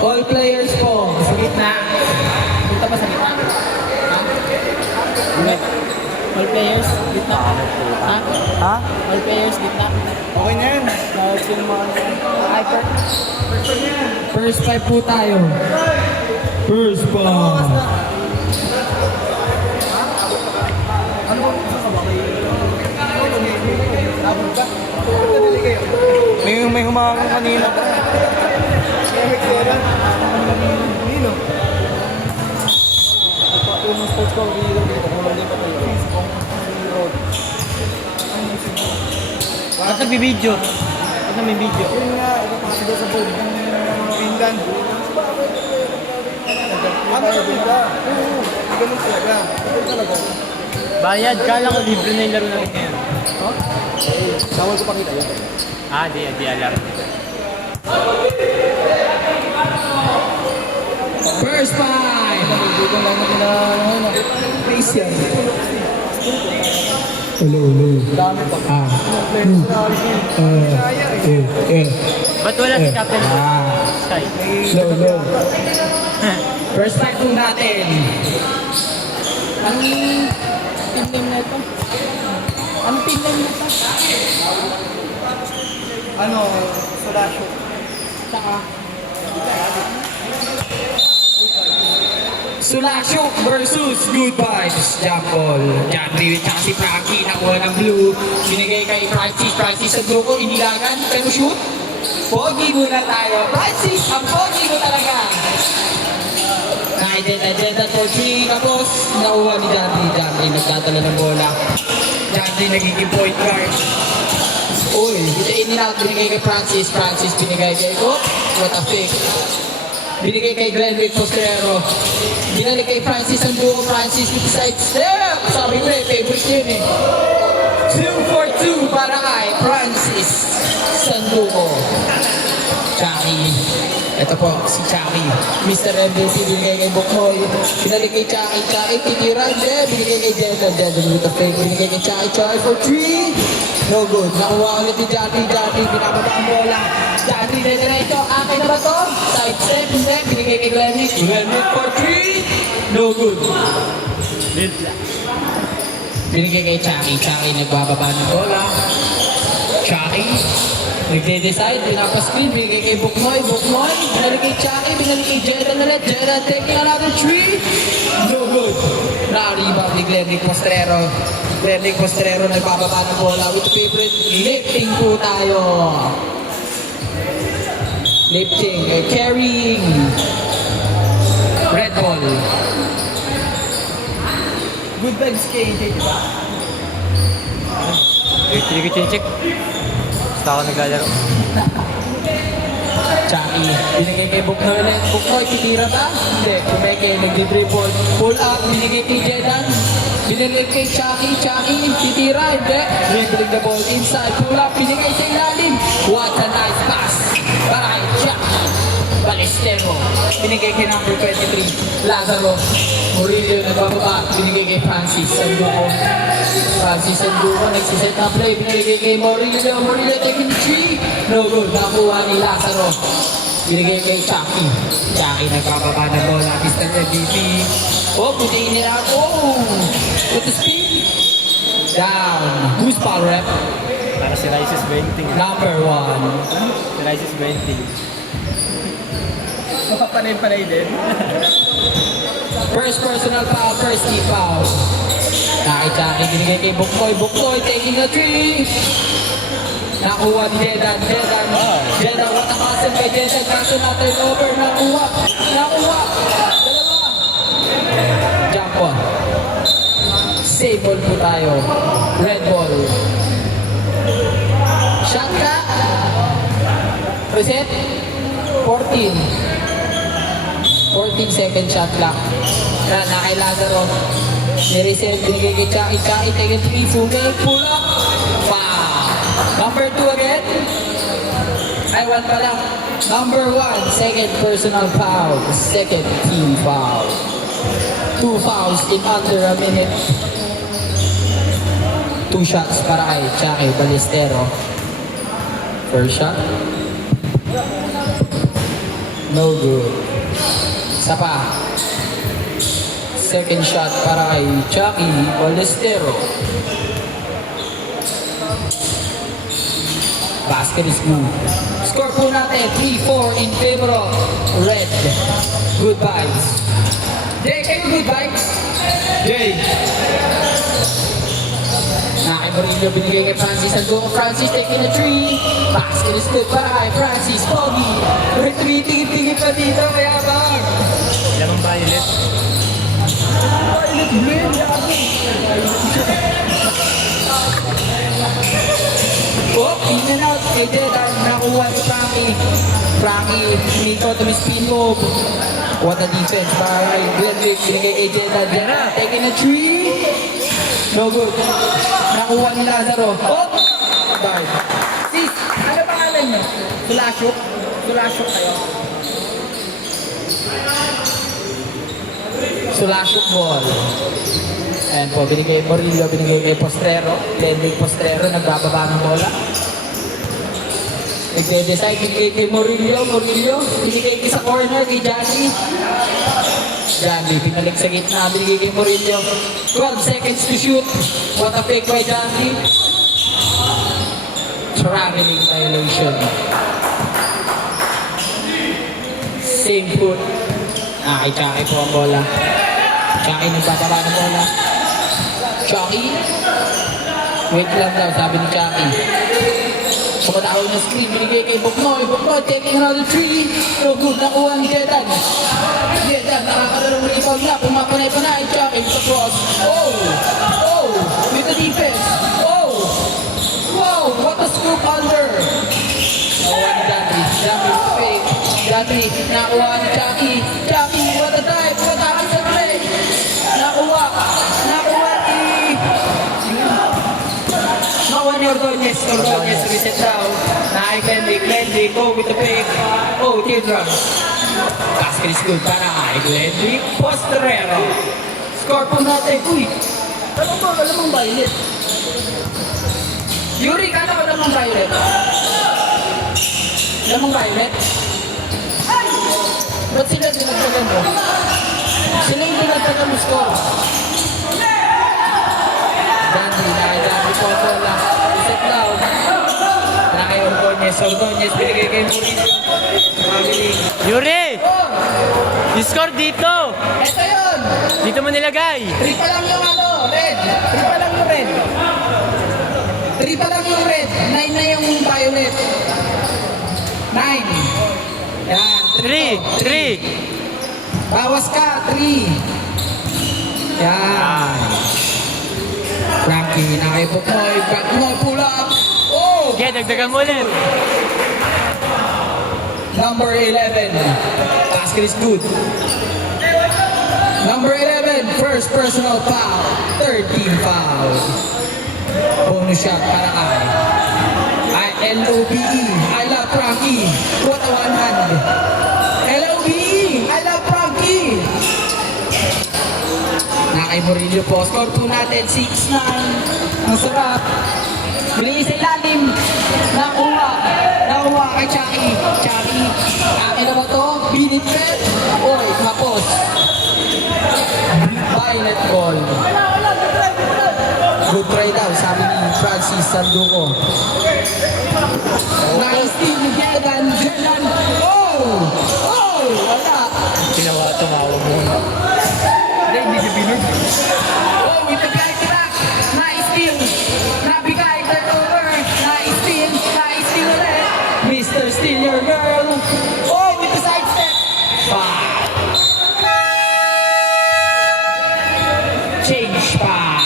All players po. Sa gitna. Punta pa sa gitna. Ha? All players, gitna. Ha? Ha? All players, gitna. Okay na yan. Tapos yung mga hyper. First five po tayo. First five. May humakang kanina. Yung sports ko, hindi dito. Kung hindi pa tayo. Ba't nagbibideo? Ba't nagbibideo? Yun nga, kasi doon sa boom. Finland. Ano talaga? Oo, ganun talaga. Ganun talaga. Bayad, kala ko libre na yung laro namin ngayon. Huh? Eh, bawal ko pakita yun. Ah, di alam. First five. Dito lang natin na face yan. Hello. Dami pa. Ba't wala si Captain? Shy. Slow. First five po natin. Anong team name na ito? Anong team name na ito? Ano, Solasyo. Saka? Sulasyok versus Good Vibes. Jampol. John Riwit at si Frankie nakuha ng blue. Binigay kay Francis sa grupo. Inilangan. Pero shoot. Pogi muna tayo. Francis, ang pogi mo talaga. Agenda for 3. Tapos, nakuha ni John Ray. Nagdadala ng bola. John Ray nagiging point guard. Uy, in and out. Binigay kay Francis. Binigay kay Cook. What a pick. Binigay kay Glenwick Postrero. Binalik kay Francis ang buo. Francis with the side step. Sabi ko favorite yun eh. 2 for 2 para kay Francis Sanduko. Chucky. Ito po, si Chucky. Mr. MVP binigay kay Buknoy. Binalik kay Chucky. Titira. Binigay kay Jeddah. With the fake. Binigay kay Chucky for 3. No good. Nakuha ulit ni Johnny. Binababa ang bola. Johnny na diretso. Akin na ba to? Side step. Binigay kay Glenwick. Glenwick for 3. No good. Binigay kay Chucky. Chucky nagbababa ng bola. Chucky. Nagde-decide. Pinapascreen. Binigay kay Buknoy. Binalik kay Chucky. Binalik kay Jeddah na let. Jeddah taking another 3. No good. Na-rebound ni Glenwick Postrero. Glenwick Postrero nagbababa ng bola with the favorite lifting po tayo. Lifting, carrying. Red ball. Good vibes kay AJ, di ba? Hindi ko check. Basta ako naglalaro. Chucky, binigay kay Buknoy ulit. Buknoy, titira ba? Hindi, Kumeke, nagdi-dribble. Pull up, binigay kay Jedan. Binigay kay Chucky, titira, hindi. Dribbling the ball inside, pull up, binigay sa ilalim. What a nice pass. Baray, Chucky. Balestero. Binigay kay number 23, Lazaro. Murillo nagbababa, binigay kay Francis Sanduko. Nagsiset na play, binigay kay Murillo taking 3. No good, nakuha ni Lazaro. Binigay kay Chucky. Chucky nagbababa ng bola, Mr. MVP. Oh, putiin nila. Oh, with the speed. Down. Who's foul rep? Para si Rises 20. Number 1. Si Rises 20. Panay din. First personal foul, first team foul. Chucky, binigay kay Buknoy taking a 3. Nakuha ni Jeddah. What a hustle kay Jeddah. Kaso na turnover. Nakuha. Dalawa. Jump on. Save ball po tayo. Red ball. Shot clock. Reset. 14 second shot clock. Na kay Lazaro. Nireset. Binigay kay Chucky. Take a 3. Sumay. Pull up. Wow. Number 2 again. Ay, 1 pa lang. Number 1, second personal foul. Second team foul. 2 fouls in under a minute. 2 shots para kay Chucky Balestero. First shot. No good. Isa pa. Second shot para kay Chucky Ballestero. Basket is good. Score po natin 3-4 in favor of Red. Good vibes. Jay, kayo good vibes? Jay. Kay Murillo, binigay kay Francis. Ang go Francis taking a three. Basket is good para kay Francis. Pogi. Tingin pa dito kaya bang. Lamang violet. Violet green. Oh, in and out. Kay Jedan, nakuha ni Frankie. Frankie, Nico to spin move. What a defense para kay Glenn. Binigay kay Jedan. Taking a three. No good. Nakuha ni Lazaro. Oh! Guard. Sis, ano pangalan niyo? Sulashok? Sulashok kayo? Sulashok ball. And po, binigay Murillo, binigay kay Postrero. Lending Postrero, nagbababa ng bola. Nagde-decide, binigay kay Murillo. Murillo, binigay kay sa corner kay Johnny. Johnny, pinalik sa gitna, binigay kay Murillo. 12 seconds to shoot. What a fake by Johnny. Traveling violation. Same foot. Kay Chucky po ang bola. Chucky nagbababa ng bola. Chucky. Wait lang daw, sabi ni Chucky. Pumatawag ng screen, binigay kay Buknoy. Buknoy taking another three. No good, nakuha ni Jedan. Jedan, nakakalarong rebound na. Pumapanay-panay. Chucky sa cross. Oh! Oh! With the defense. Oh! Wow! What a scoop under! Nakuha ni Dantry. Dantry fake. Dantry, nakuha ni Chucky. Chucky, what a dive! What a answer play! Nakuha! Nakuha ni... Nakuha ni Ordonez. Ordonez, reset down. Nakay Glendy. Glendy, go with the pick. Oh, teardrop. Basket is good para kay Glendy Postrero. Score po natin. Uy! Alam mong violet. Yuri, kala ko namang violet. Namang violet? Ba't sila dinagdagan mo? Sila yung dinagdagan mo score. Dandy, nakay po ang bola. Reset down. Nakay Ordonez. Ordonez, binigay kay Murillo. Mabiling. Yuri! Oh! You score dito! Ito yun! Dito mo nilagay! 3 pa lang yung ano, red. 3 pa lang yung red. 3 pa lang yung red. 9 na yung violet. 9. Yan. 3! Bawas ka. 3. Yan. Frankie, nakipot mo. Back mo, pull up. Oh! Okay, dagdagan mo ulit. Number 11. Basket is good. Number 11. First personal foul. 13 foul. Bonus shot para kay LOBE. I love Frankie. What a one hand. LOBE. I love Frankie. Nakay Murillo po. Score po natin 6-9. Ang sarap. Muli sa ilalim. Nakuha. Nakuha kay Chucky. Chucky. Akin na ba to? Binit red. Oy, tapos. Violet ball. Good try daw, sabi ni Francis Sanduco. Nice team ni Jordan. Jordan. Oh! Oh! Wala. Ginawa, tumawa mo. Hindi siya binod. Oh, with the back track. Nice steal. Nabigay, turnover. Nice steal. Nice steal ulit. Mr. Steal Your Girl. Oh, with the side step. Five. Change five.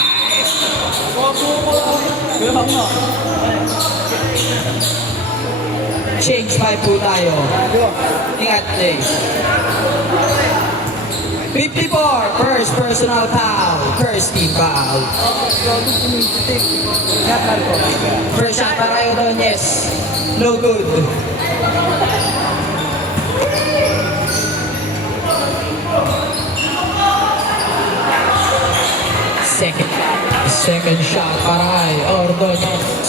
Change five po tayo. Ingat, Jay. 54, first personal foul. First team foul. First shot para kay Ordonez. No good. Second shot para kay Ordonez.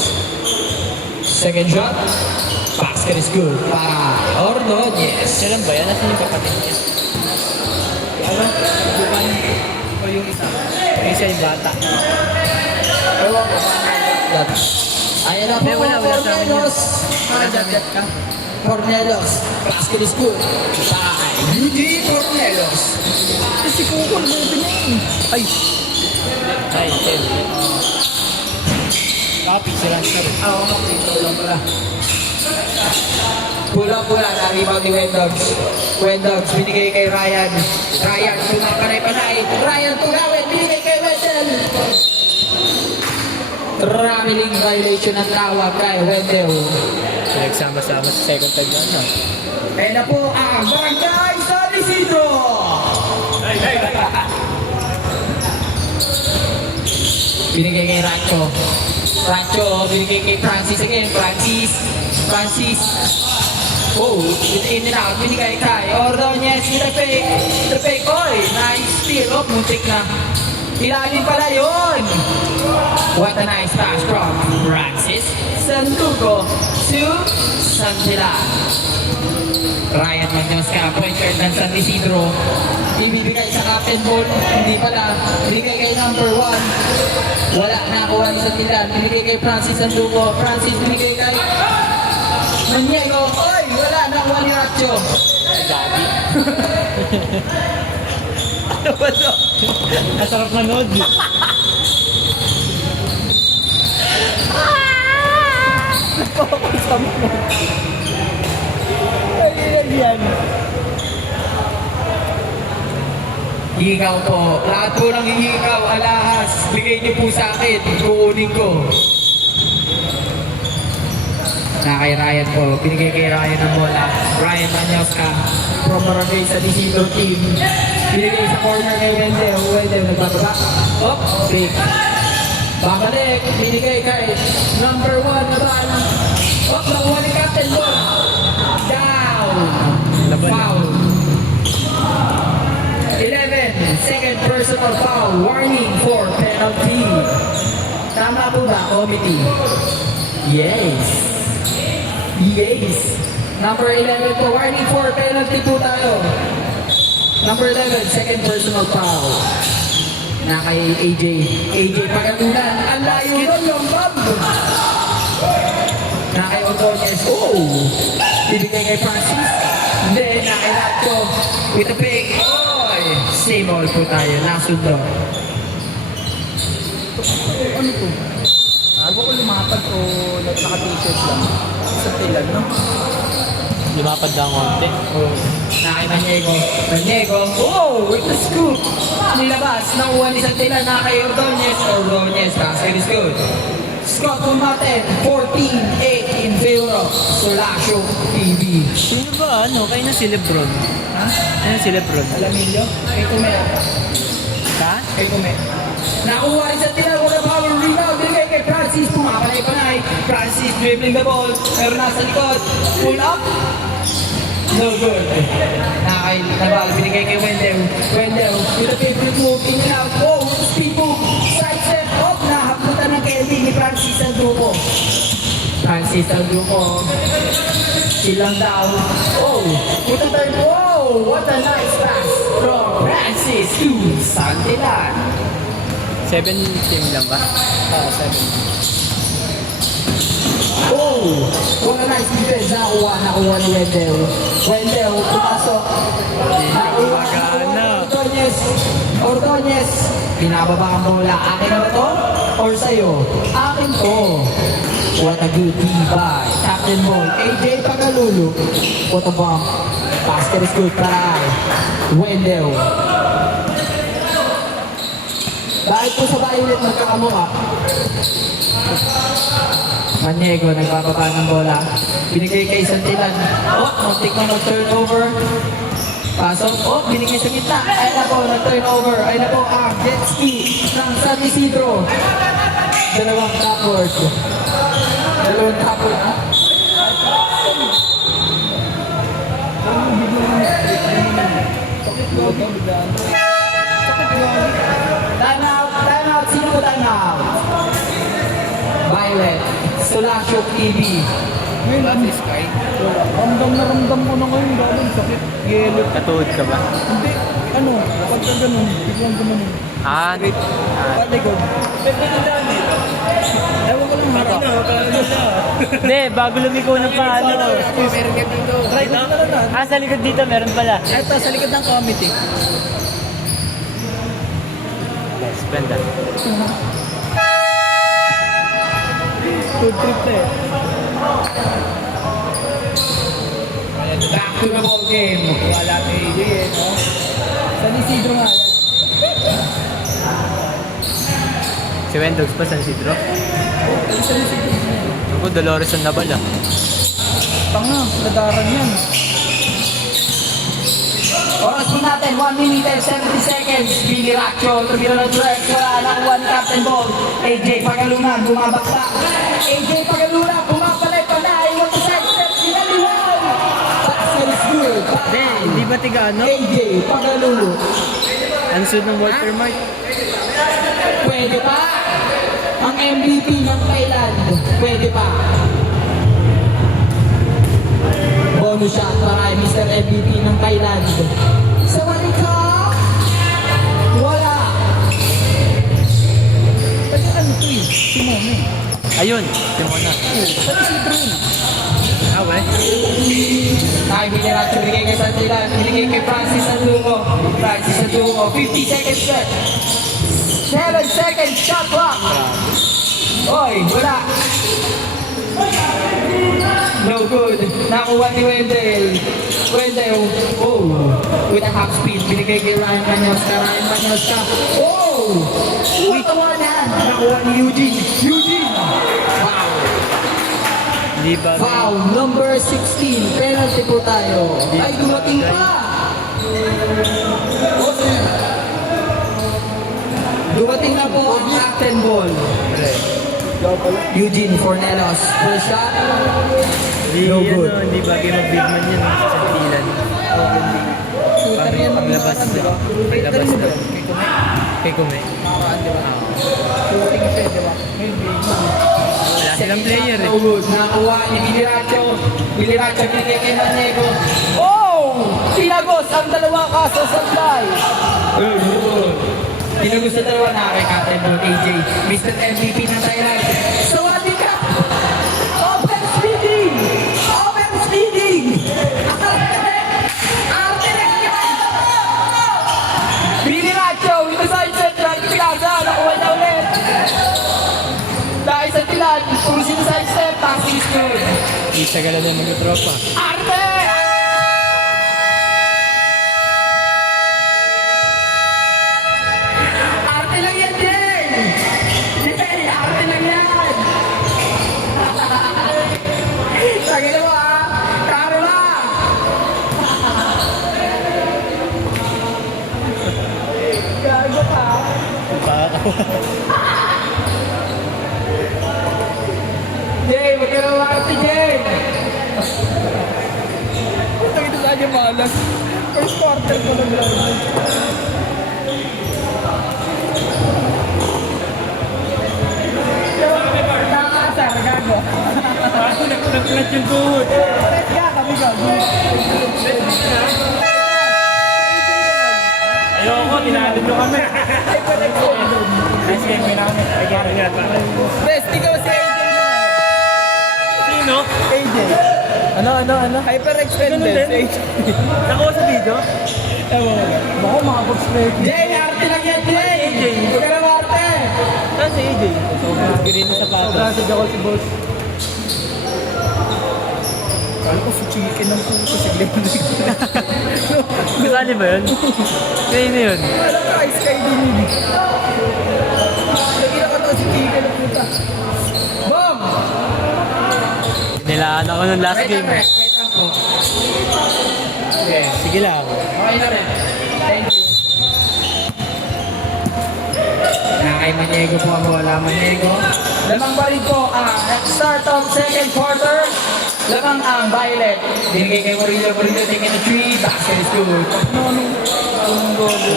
Second shot. Pass Basket is good para Ordonez. Kailan ba yan? Nasaan yung kapatid niya? Ano? Bukan. O yung isa. Yung isa yung bata. Ewan ko. Ayan na po, Hindi, wala sa amin yan. Cornelos. Nakajagat ka? Cornelos. Basket is good. By Eugene Cornelos. Si Kuko, ano ba yun? Ay! Ay, Ken. Copy, si Rancher. Oo, lang pala. Pula-pula na rebound ni Wendogs. Wendogs, binigay kay Ryan. Ryan, tumapanay-panay. Ryan, tulawin, binigay kay Wendell. Traveling violation ang tawag kay Wendell. Pinagsama-sama sa second time yan. No? Kaya na po ang Barangay San Isidro. Binigay kay Rancho. Rancho, binigay kay Francis again. Francis. Oh, in and out. Binigay kay Ordonez with a fake. The fake. Oy, nice steal. Oh, muntik na. Ilalim pala yun. What a nice pass from Francis Sandugo to Santilan. Ryan Magnoska, point guard ng San Isidro. Ibibigay sa captain ball. Hindi pala. Binigay kay number 1. Wala nakuha ni Santilan. Binigay kay Francis Sandugo. Francis binigay kay Maniego. Oy, wala nakuha ni Racho. Gabi. Ano ba ito? Masarap manood. Napakasama mo. Ay, yan. Higaw po. Lahat po ng hihigaw, alahas. Bigay niyo po sa akin. Kukunin ko. Na kay Ryan po. Binigay kay Ryan ang bola. Ryan Manyoska from Barangay San Isidro team. Binigay sa corner kay Wendell. Wendell nagbababa. Oh, big. Babalik. Binigay kay number 1 na ball. Oh, nakuha ni Captain Ball. Down. Foul. 11, second personal foul. Warning for penalty. Tama po ba, committee? Yes. Yes. Number 11 po. Warning for penalty po tayo. Number 11, second personal foul. Na kay AJ. AJ Pagatunan. Ang layo doon yung bomb. Na kay Ordonez. Oh! Bibigay kay Francis. Hindi. Na kay Ratko. With a pick. Oy! Same all po tayo. Nasundo. Ano to? Ano ko lumapad o naka-t-shirt lang? Sa tilan, no? Lumapad na ang konti. Oh. Na kay Maniego. Maniego. Oh! With the scoop. Nilabas. Nakuha ni Santila. Na kay Ordonez. Ordonez. Basket is good. Scott Umaten, 14-8 in favor of Solasio TV. Sino ba? Ano? Kayo na si Lebron. Ha? Ano si Lebron? Alamilyo? Kay Kume. Ha? Kay Kume. Nakuha rin sa tila, wala power rebound, binigay kay Francis, pumapanay-panay. Francis dribbling the ball, pero nasa likod. Pull up. No good. Nakay Nabal, binigay kay Wendell. Wendell, with a favorite move, in and out. Oh, speed move. Side step, off, nahaputan ng Kelvin ni Francis Sanduco. Francis Sanduco. Silang down. Oh, with a third. Oh, what a nice pass from Francis to Santilan. 7 team lang ba? Oo, 7. Oh! What a nice defense. Nakuha ni Wendell. Wendell, pumasok. Nakuha Ordonez. Ordonez. Pinababa ang bola. Akin na ba to? Or sa'yo? Akin to. What a good by Captain Ball. AJ Pagalulu. What a bomb. Basket is good para Wendell. Dahil po sa violet nagkakamukha. Maniego, nagbababa ng bola. Binigay kay Santilan. Oh, muntik na mag-turnover. Pasok. Oh, binigay sa gitna. Ay na po, nag-turnover. Ay na po ang jet ski ng San Isidro. Dalawang top-word. Dalawang top-word. Time out, time out. Sino po time out? Violet. Solasio TV. Ngayon, Sky. Ramdam na ramdam ko na ngayon, galing sakit. Yelo. Katuod ka ba? Hindi, ano, pagka ganun, biglang gumanon. Likod. Ewan ko lang harap. Hindi, bago lumiko ng paano. Meron ka dito. Try ko na lang. Sa likod dito, meron pala. Ito, sa likod ng committee. Best friend ah. Food trip na eh. Back to the ball game. Wala na AJ eh, no? San Isidro nga yan. Si Wendogs pa, San Isidro. San Isidro. Ako, Dolores ang nabal ah. Tanga, ladaran yan. Oras po natin, 1 minute and 70 seconds. Billy Racho, tumira ng direct. Wala nakuha ni Captain Ball. AJ Pagalunan, bumabakla. AJ Pagalunan, bumabalik. Panay, what the side step, pinaliwan. Basket is good. Hindi ba tiga ano? AJ Pagalunan. Ang suit ng Walter Mike. Pwede pa. Ang MVP ng Thailand. Pwede pa. Bonus shot para kay Mr. MVP ng Thailand. Sa walikap, wala. Kasi ano to eh, si Momo. Ayun, Simona. San Isidro yun. we? Tayo biniracho, binigay kay Santilan, binigay kay Francis Santungo. Francis Santungo, 50 seconds left. 7 seconds, shot clock. Oy, wala. No good. Nakuha ni Wendell. Wendell, oh, with a half speed. Binigay kay Ryan Manyoska. Ryan Manyoska. Oh! What a one hand. Nakuha ni Eugene. Eugene! Wow! Hindi ba? Foul number 16. Penalty po tayo. Ay, dumating pa. Dumating na po ang Captain Ball. Eugene Fornelos. Full shot. Hindi, No good. Hindi bagay mag-big man yan sa Santilan. Shooter yan. Panglabas na. Panglabas na. Kay Kume. Nakakaan, di ba? Shooting siya, di ba? Maybe. Wala silang player eh. No good. Nakuha ni Biliracho. Biliracho binigay kay Manego. Oh! Tinagos ang dalawa kaso sa fly. Tinagos sa dalawa na kay Captain Ball AJ. Mr. MVP ng Thailand. Sawadi ka! Offense leading! Offense leading! Biliracho with the side set. Johnny Plaza. Nakuha na ulit. Dahil sa tilan, kung sino side step, passing is good. Isa ka lang na mag-tropa. Arte! Arte lang yan, Jay! Jay, arte lang yan! Tagay mo ah! Karma! Gago ka! Jay, huwag ka na arte, Jay! Ito ito sa akin malas. First quarter ko lang lang. Nakakasar, gago. Ako nagkulat yung tuhod. Correct ka, kami gago. Ayoko, tinalid nyo kami. Nice game, pinakami. Best, ikaw si AJ na. Sino? AJ. Ano? Hyper-extended. Ganun din? Si AJ. Nakuha sa video? Ewan. Baka makapag-spread. Jay, arte lang yan, Jay! Huwag ka na arte! Saan si AJ? Sobrang green na sapatos. Sobrang sadya ko si boss. Kala ko chicken ang puso si Glenn. Kasali ba yun? Sino yun? Wala ka, ice sky din yun. Lagi na ka si chicken ang puta. Boom! Nilaan ako nung last game eh. Wait lang po. Sige lang. Okay na rin. Thank you. Kay Manego po ako. Wala Manego. Lamang pa rin po start of second quarter. Lamang ang Violet. Binigay kay Murillo. Murillo taking the 3. Basket is good. Anong gogo?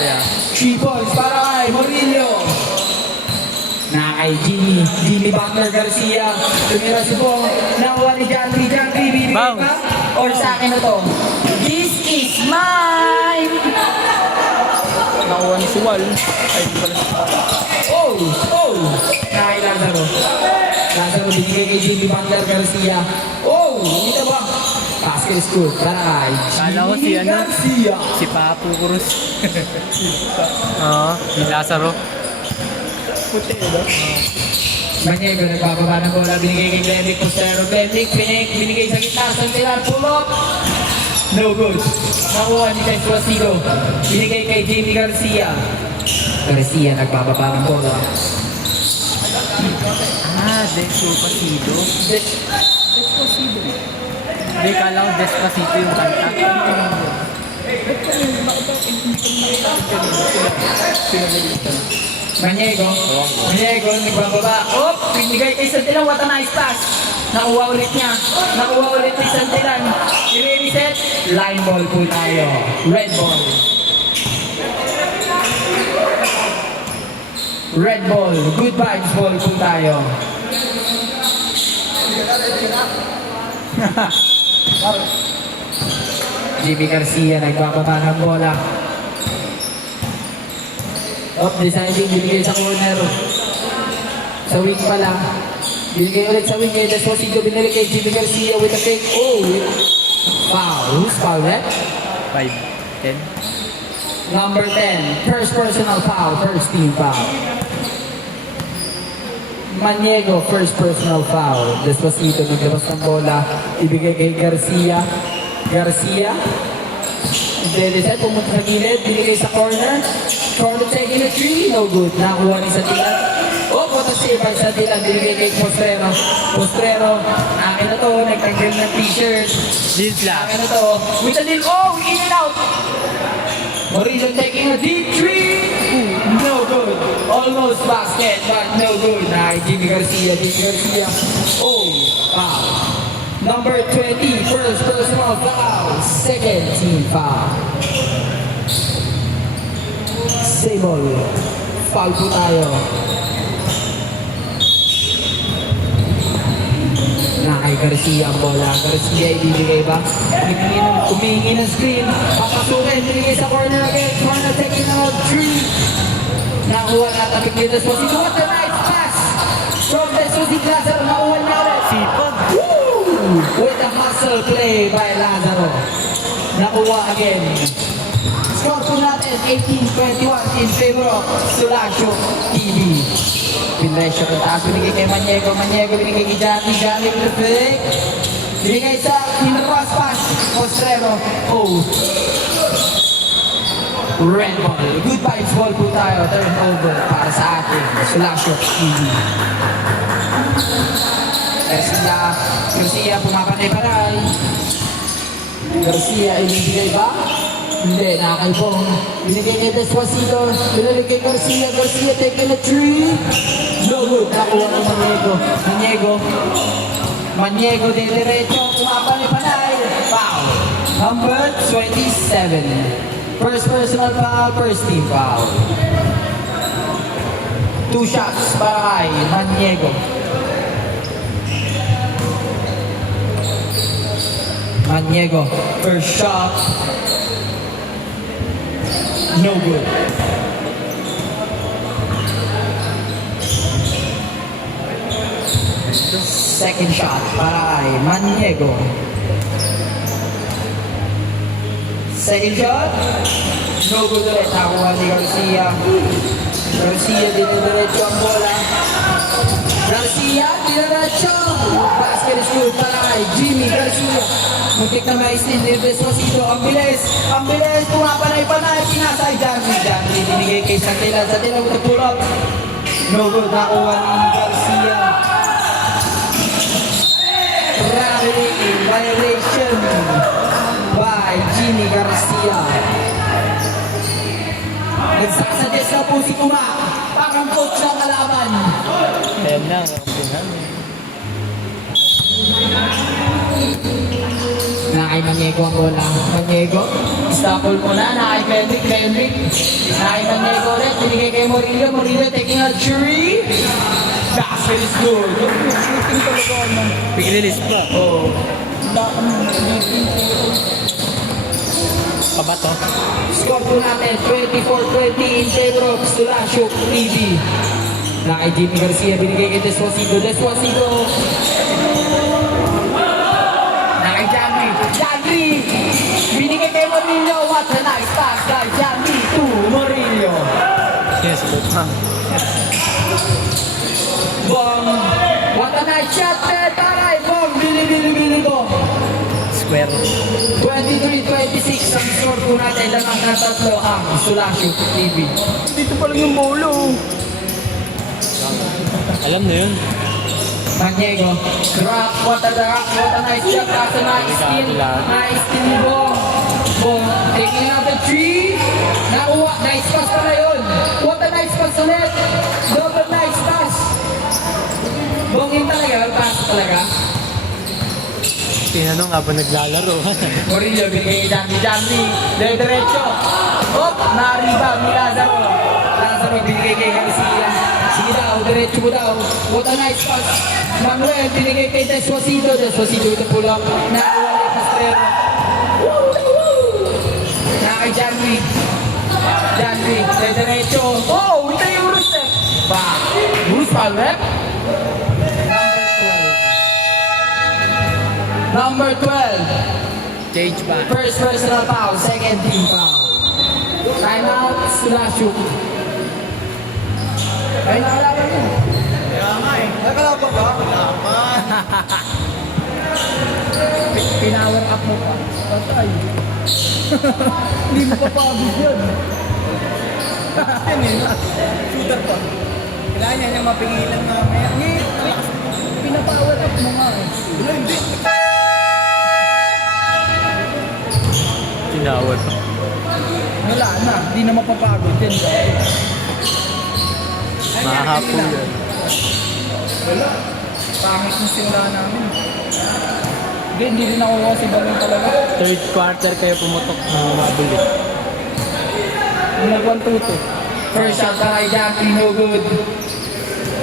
Yeah. 3 points para kay Murillo. Kay kay Jimmy Butler Garcia. Tumira si Bong, nakuha ni John Lee, bibigay Bounce. ba? Or sa akin na to? This is mine! Nakuha ni si Wal. Ay, di pala si Wal. Kay Lazaro. Lazaro binigay kay Jimmy Butler Garcia. Dito ba? Basket is good. Para kay Kala ko si Jimmy ano? Garcia. Si Papu Cruz. Oo, si Lazaro. Puti, diba? Maniego nagbababa ng bola, binigay kay Glendick Postero. Glendick, binigay sa gitna, Santilan, pull up. No good. Nakuha ni Tess Wasido. Binigay kay Jamie Garcia. Garcia nagbababa ng bola. Despacito. Despacito. Hindi, kala ko Despacito yung kanta. Maniego nagbababa. Binigay kay Santilan, what a nice pass. Nakuha ulit niya. Nakuha ulit ni Santilan. I-reset. Line ball po tayo. Red ball. Red ball. Good vibes ball po tayo. Jimmy Garcia nagbababa ng bola. Deciding binigay sa corner. Sa wing pa lang. Binigay ulit sa wing. Despacito binigay kay Jimmy Garcia with a kick. Foul. Who's foul that? 5, 10. Number 10. First personal foul. First team foul. Maniego, first personal foul. Despacito naglabas ng bola. Ibigay kay Garcia. Garcia. Deliset, pumunta sa gilid. Binigay sa corner. Corner taking a 3. No good. Nakuha ni Santilan. What a save by Santilan. Binigay kay Postrero. Postrero. Akin na to. Nagtanggal ng t-shirt. Lil Flash. Akin na to. With a deal. In and out. Morillo taking a deep 3. No good. Almost basket, but no good. Jimmy Garcia. Foul. Number 20, first personal foul. Second team foul. Sable. Foul po tayo. Kay Garcia ang bola. Garcia ibibigay ba? Humingi ng screen. Papasukin. Binigay sa corner again. Corner taking out 3. Nakuha natabik ni Despacito. What a nice pass! From Despacito Lazaro. Nakuha niya ulit. Sipag. With a hustle play by Lazaro. Nakuha again. Score po natin 18-21 in favor of Sulasio TV. Pinresyo ng taas. Binigay kay Maniego. Binigay kay Johnny with the fake. Binigay sa Hinarwas pass. Postrero. Red ball. Good vibes ball po tayo. Turnover para sa ating Sulasio TV. Garcia pumapanay-panay. Garcia ibibigay ba? Hindi, nakakalpong. Binigay kay Despacito. Binigay kay Garcia. Garcia taking a 3. No good. Nakuha ng Maniego de derecho. Pumapanay-panay. Foul. Number 27. First personal foul. First team foul. 2 shots para kay Maniego. First shot. No good. Second shot para kay Maniego. Second shot. No good ulit. Nakuha ni Garcia. Garcia dinidiretso ang bola. Garcia dinidiretso. Basket is good para kay Jimmy Garcia. Muntik na may steal ni Despacito. Ang bilis. Pumapanay-panay. Pinasa ay Johnny. Binigay kay Santilan. Santilan with the pull up. No good. Nakuha ni Garcia. Gravity violation by Jimmy Garcia. Nagsasuggest na po si Kuma. Parang coach ng kalaban. Ayan na, kakampihan. Nakay Maniego ang bola. Maniego. Stopple muna. Nakay Kendrick. Kendrick. Nakay Maniego ulit. Binigay kay Morillo. Morillo taking a tree. Basket is good. Shooting talaga ano. Pigililis pa. Oh. Pabato. Score po natin 24-20 in favor of Sulashuk TV. Nakay Jimmy Garcia. Binigay kay Deswasido. Deswasido. Nakay Janry. Janry. Binigay kay Morillo. What a nice pass kay Janry to Morillo. Yes, ha. Bong. What a nice shot there. Taray. Bong. Bili Bong. Square. 23-26 ang score po natin. Lamang na tatlo ang Sulashuk TV. Dito pa lang yung bolo. Alam na yun. Maniego. Drop. What a nice shot. That's a nice steal. Nice steal Bong. Bong. Taking out the tree. Nakuha. Nice pass pala yun. What a nice pass ulit. Double nice pass. Bong yun talaga. Pass talaga. Tinanong habang naglalaro. Morillo. Binigay kay Jandy. Jandy. Diretso. Hop. Nariba. Ni Lazaro. Lazaro. Binigay kay Garcia. Sige daw, diretso mo daw. What a nice pass. Manuel, binigay kay Deswasido. Deswasido ito pull up. Nakuha ni Pastrero. Nakay Janry. Janry, diretso. Oh, ito yung Rusek. Back. Bruce Palmer. Number 12. Change ba? First personal foul, second team foul. Timeout, Sulashuk. Ay, nakalaban mo. Kaya nga eh. Nakalaban ba? Pinower up mo pa. Patay. Hindi mo papagod yan. Yan eh. Shooter pa. Kailangan niya niyang mapigilan na maya. Pinapower up mo nga eh. Wala, hindi. Tinawad. Wala na. Hindi na mapapagod yan. Mahahapon yan. Wala. Pangit yung simula namin. Hindi rin ako kasi balong talaga. Third quarter kayo pumutok na mabili. Yung nag-1-2-2. First shot na kay Jackie, no good.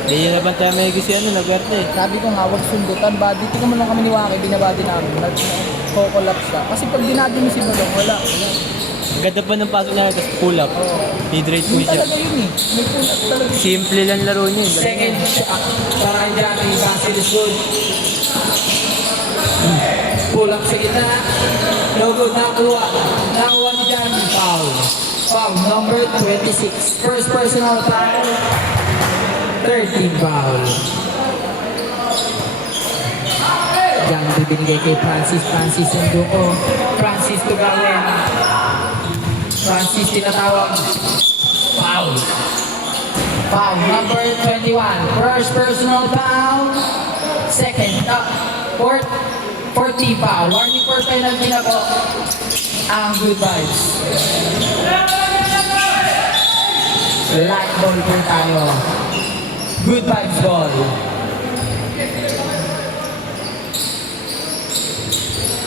Hindi nyo naman tayo may gusto yan, nagwerte. Sabi ko nga, huwag sundutan. Body, tingnan mo lang kami ni Waki, binabody namin. Nag-collapse siya. Kasi pag dinadi mo si Balong, wala. Ang ganda pa ng pasok niya, tapos pull up. Hydrate mo Yun siya. talaga yun eh. May pull-up talaga. Simple lang laro niya. eh. Second shot para kay Jackie, basket is good. Pull up sa gitna. No good, nakuha. Nakuha ni Jackie, foul. Foul number 26. First personal foul. 13 foul. Diyan binigay kay Francis. Francis ang ko. Francis Tugawin. Francis tinatawag. Foul. Foul number 21. First personal foul. Second. Fourth. 40 foul. Warning for penalty na po. Ang good vibes. Light ball po tayo. Good vibes ball.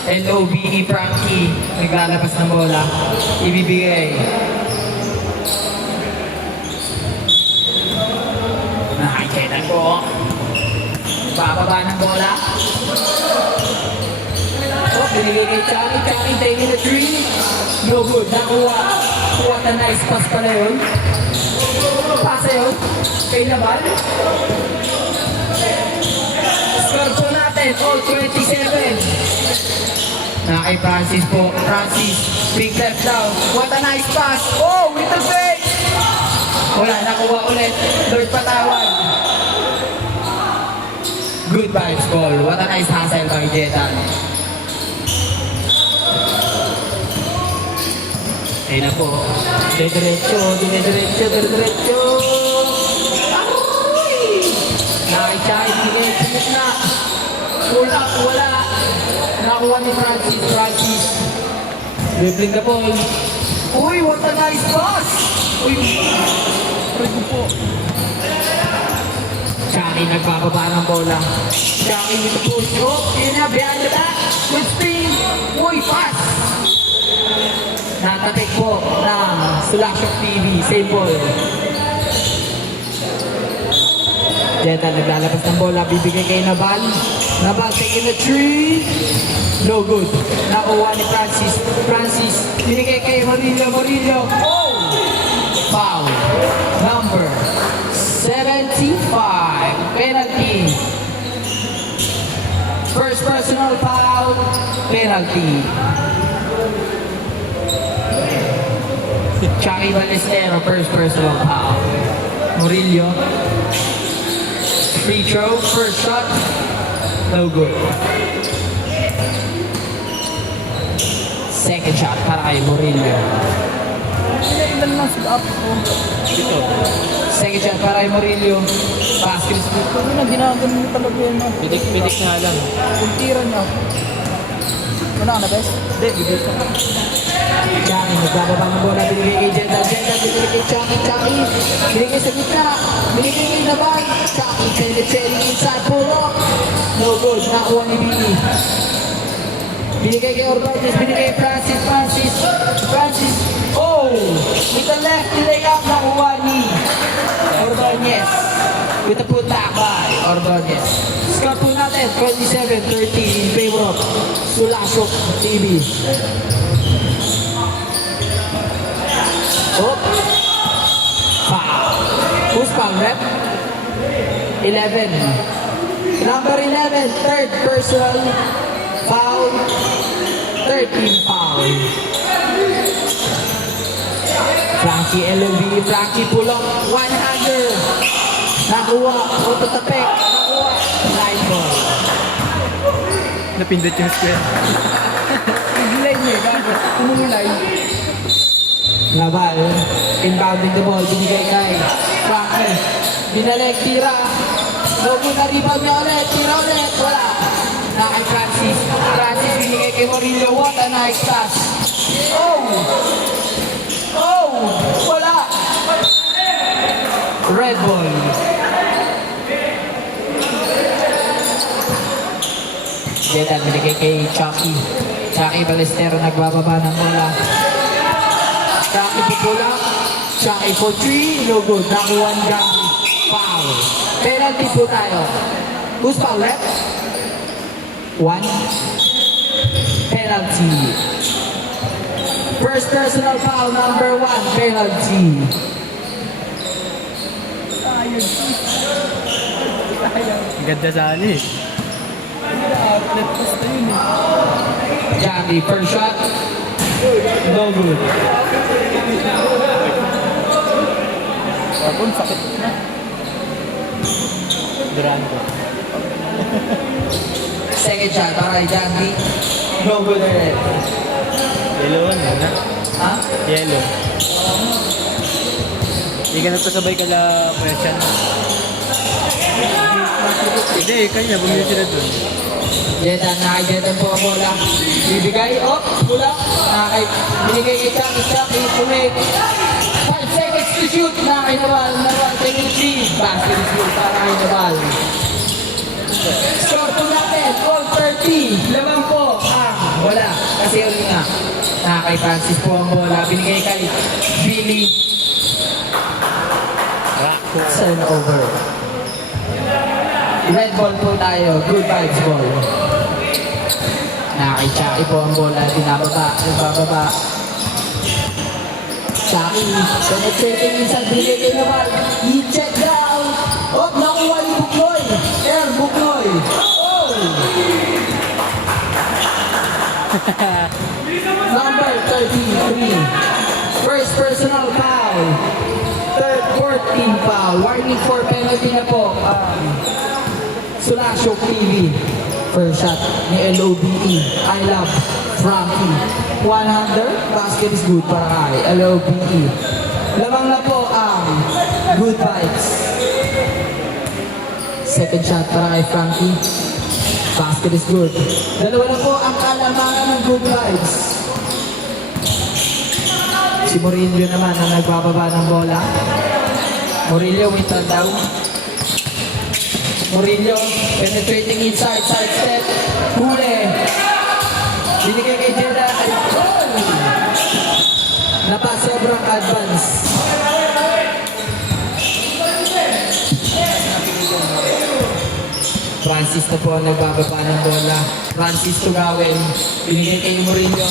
LOBE Frankie. Naglalabas ng bola. Ibibigay. Nakikita ko. Bababa ng bola. Oh, binigay kay Chucky. Chucky taking the three. No good. Nakuha. What a nice pass pala yun. Pasa yun. Kay Nabal. Score po natin. All 27. Kay Francis po. Francis. Big left down. What a nice pass. Oh, with the fake. Wala. Nakuha ulit. Lord Patawad. Good vibes ball. What a nice hustle by Jetan. Ayun na po. Diretso. Aroy! Nakikita. Ibigay na. Pull up. Wala. Nakuha ni Francis. Dribbling the ball. Uy, what a nice pass! Uy, Pray ko po. Chucky nagbababa ng bola. Chucky with the push. Oh, yun na, behind the back. With speed. Uy, pass. Natatik po ng Sulashok TV. Same ball. Jetta naglalabas ng bola. Bibigay kay Nabal. Nabal taking the three. No good. Nakuha ni Francis. Francis. Binigay kay Murillo. Murillo. Oh! Foul. Number 75. Penalty. First personal foul. Penalty. Chucky Ballestero, first personal foul. Murillo. Free throw, first shot. No good. Second shot para kay Murillo. Ilan lang sa up ko. Dito. Second shot para kay Murillo. Basket is good. Kung na, ginagawa mo talaga yun. Pidik nga lang. Kung tira niya. Wala ka na, best? Hindi, bigay ko. Chucky, nagbababa ng bola. Binigay kay Jetta. Jetta, binigay kay Chucky. Chucky, binigay sa gitna. Binigay kay Nabal. Chucky, penetrating inside. Pull up. No good. Nakuha ni Billy. Binigay kay Ordonez. Binigay kay Francis. Francis. Oh! With the left layup. Nakuha ni Ordonez. With the putback by Ordonez. Score po natin. 27-13 in favor of Sulashok TV. Oh. Foul. Who's foul, rep? 11. Number 11, third personal foul. 13 foul. Frankie LOB, Frankie pull up, one-hander. Nakuha, autotapik, nakuha. Line ball. Napindot yung square. Nag-line niya, gago. Umulay. Nabal, inbounding the ball, binigay kay Frankie. Binalik, tira. Logo na rebound niya ulit, tira ulit, wala. Na kay Francis. Francis binigay kay Murillo, what a nice pass. Oh! Oh! Wala! Red ball. Jetta binigay kay Chucky. Chucky Ballestero nagbababa ng bola. Chucky pupula. Chucky for 3. No good. Nakuha ni Gambi. Foul. Penalty po tayo. Who's foul, rep? 1. Penalty. First personal foul, number 1. Penalty. Sayang. Sayang. Ganda sana eh. Outlet post na yun eh. Gambi, first shot. No good. Babon, sakit na. Durango. Second shot para kay Gambi. No good ulit. Yellow na. Ha? Yellow. Hindi ka nagpasabay ka na question. Hindi, kanya bumili sila dun. Jetta, nakay-Jetta po ang bola. Bibigay, oh, pula. Binigay kay Chucky, kumik. 5 seconds to shoot. Nakay Nabal, take the three. Basket is good para kay Nabal. Score po natin, 12-30. Lamang po. Wala. Kasi uli nga. Nakay Francis po ang bola. Binigay kay Billy. Turn over. Red ball po tayo. Good vibes ball. Nakay Chucky po ang bola. Nabababa. Chucky. Penetrating inside. Binigay kay Nabal. I-check down. Oh, nakuha ni Buknoy. Air Buknoy. Oh! Number 33. First personal foul. Third 14 foul. Warning for penalty na po. Sulashok TV. First shot ni LOBE. I love Frankie. 100. Basket is good para kay LOBE. Lamang na po ang good vibes. Second shot para kay Frankie. Basket is good. Dalawa na po ang kalamangan ng good vibes. Si Murillo naman ang nagbababa ng bola. Murillo with down. Murillo, penetrating inside, side step. Huli. Binigay kay Jeddah. Ay, goal! Napasobrang advance. Francis na po ang nagbababa ng bola. Francis Tugawin. Binigay kay Murillo.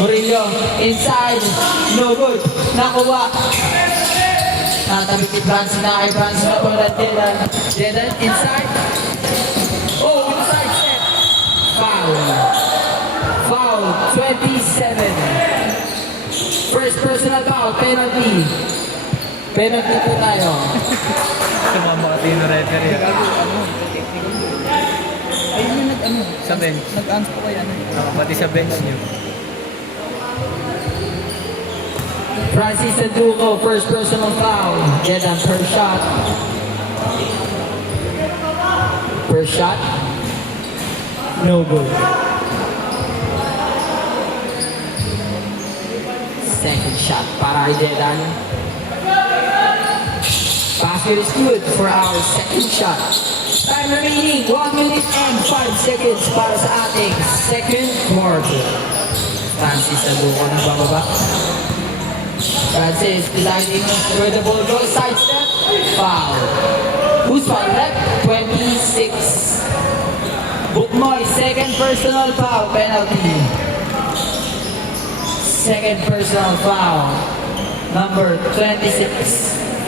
Murillo, inside. No good. Nakuha. Natabi kay Francis na kay Francis na bola. Jedan. Jedan, inside. Oh, inside step. Foul. Foul. 27. First personal foul. Penalty. Penalty po tayo. Sumama kasi yung referee. Ayun yung nag-ano. Sa bench. Nag-ans po kayo ano. Pati sa bench niyo. Francis Sanduco, first personal foul. Jedan per shot. Per shot. No good. Second shot para kay Jedan. Basket is good for our second shot. Time remaining, 1 minute and 5 seconds para sa ating second quarter. Francis Sanduco nagbababa. Francis deciding where the ball goes, side step, foul. Who's foul left? 26. Bukmoy, second personal foul, penalty. Second personal foul. Number 26,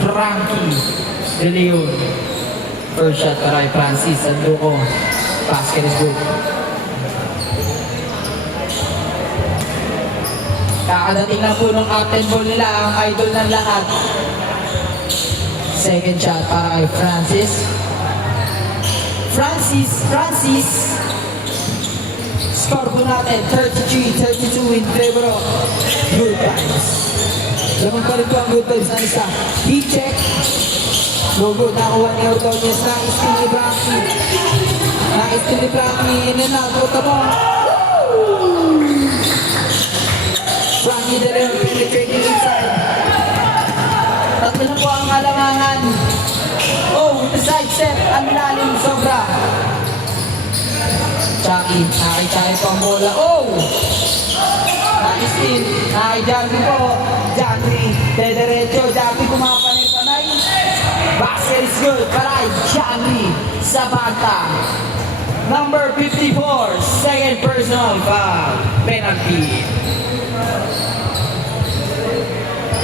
Frankie De Leon. First shot para kay Francis Sanduco. Basket is good. Kakadating lang po ng captain ball nila, ang idol ng lahat. Second shot para kay Francis. Francis. Score po natin, 33-32 in favor of Good Vibes. Lamang pa rin po ang Good Vibes na isa. Heat check. No good, nakuha ni Ordonez. Nais-steal ni Frankie. Nais-steal ni Frankie. In and out, puta mo. Frankie De Leon penetrating inside. Tatlo na po ang alangangan. Oh, with the side step. Ang lalim sobra. Chucky, nakakitay po ang bola. Oh! Nais-steal. Nakakijagri po. Jagri. Dederecho. Jagri kumapanay-panay. Basket is good. Paray. Jagri. Sabata. Number 54. Second personal foul. Penalty.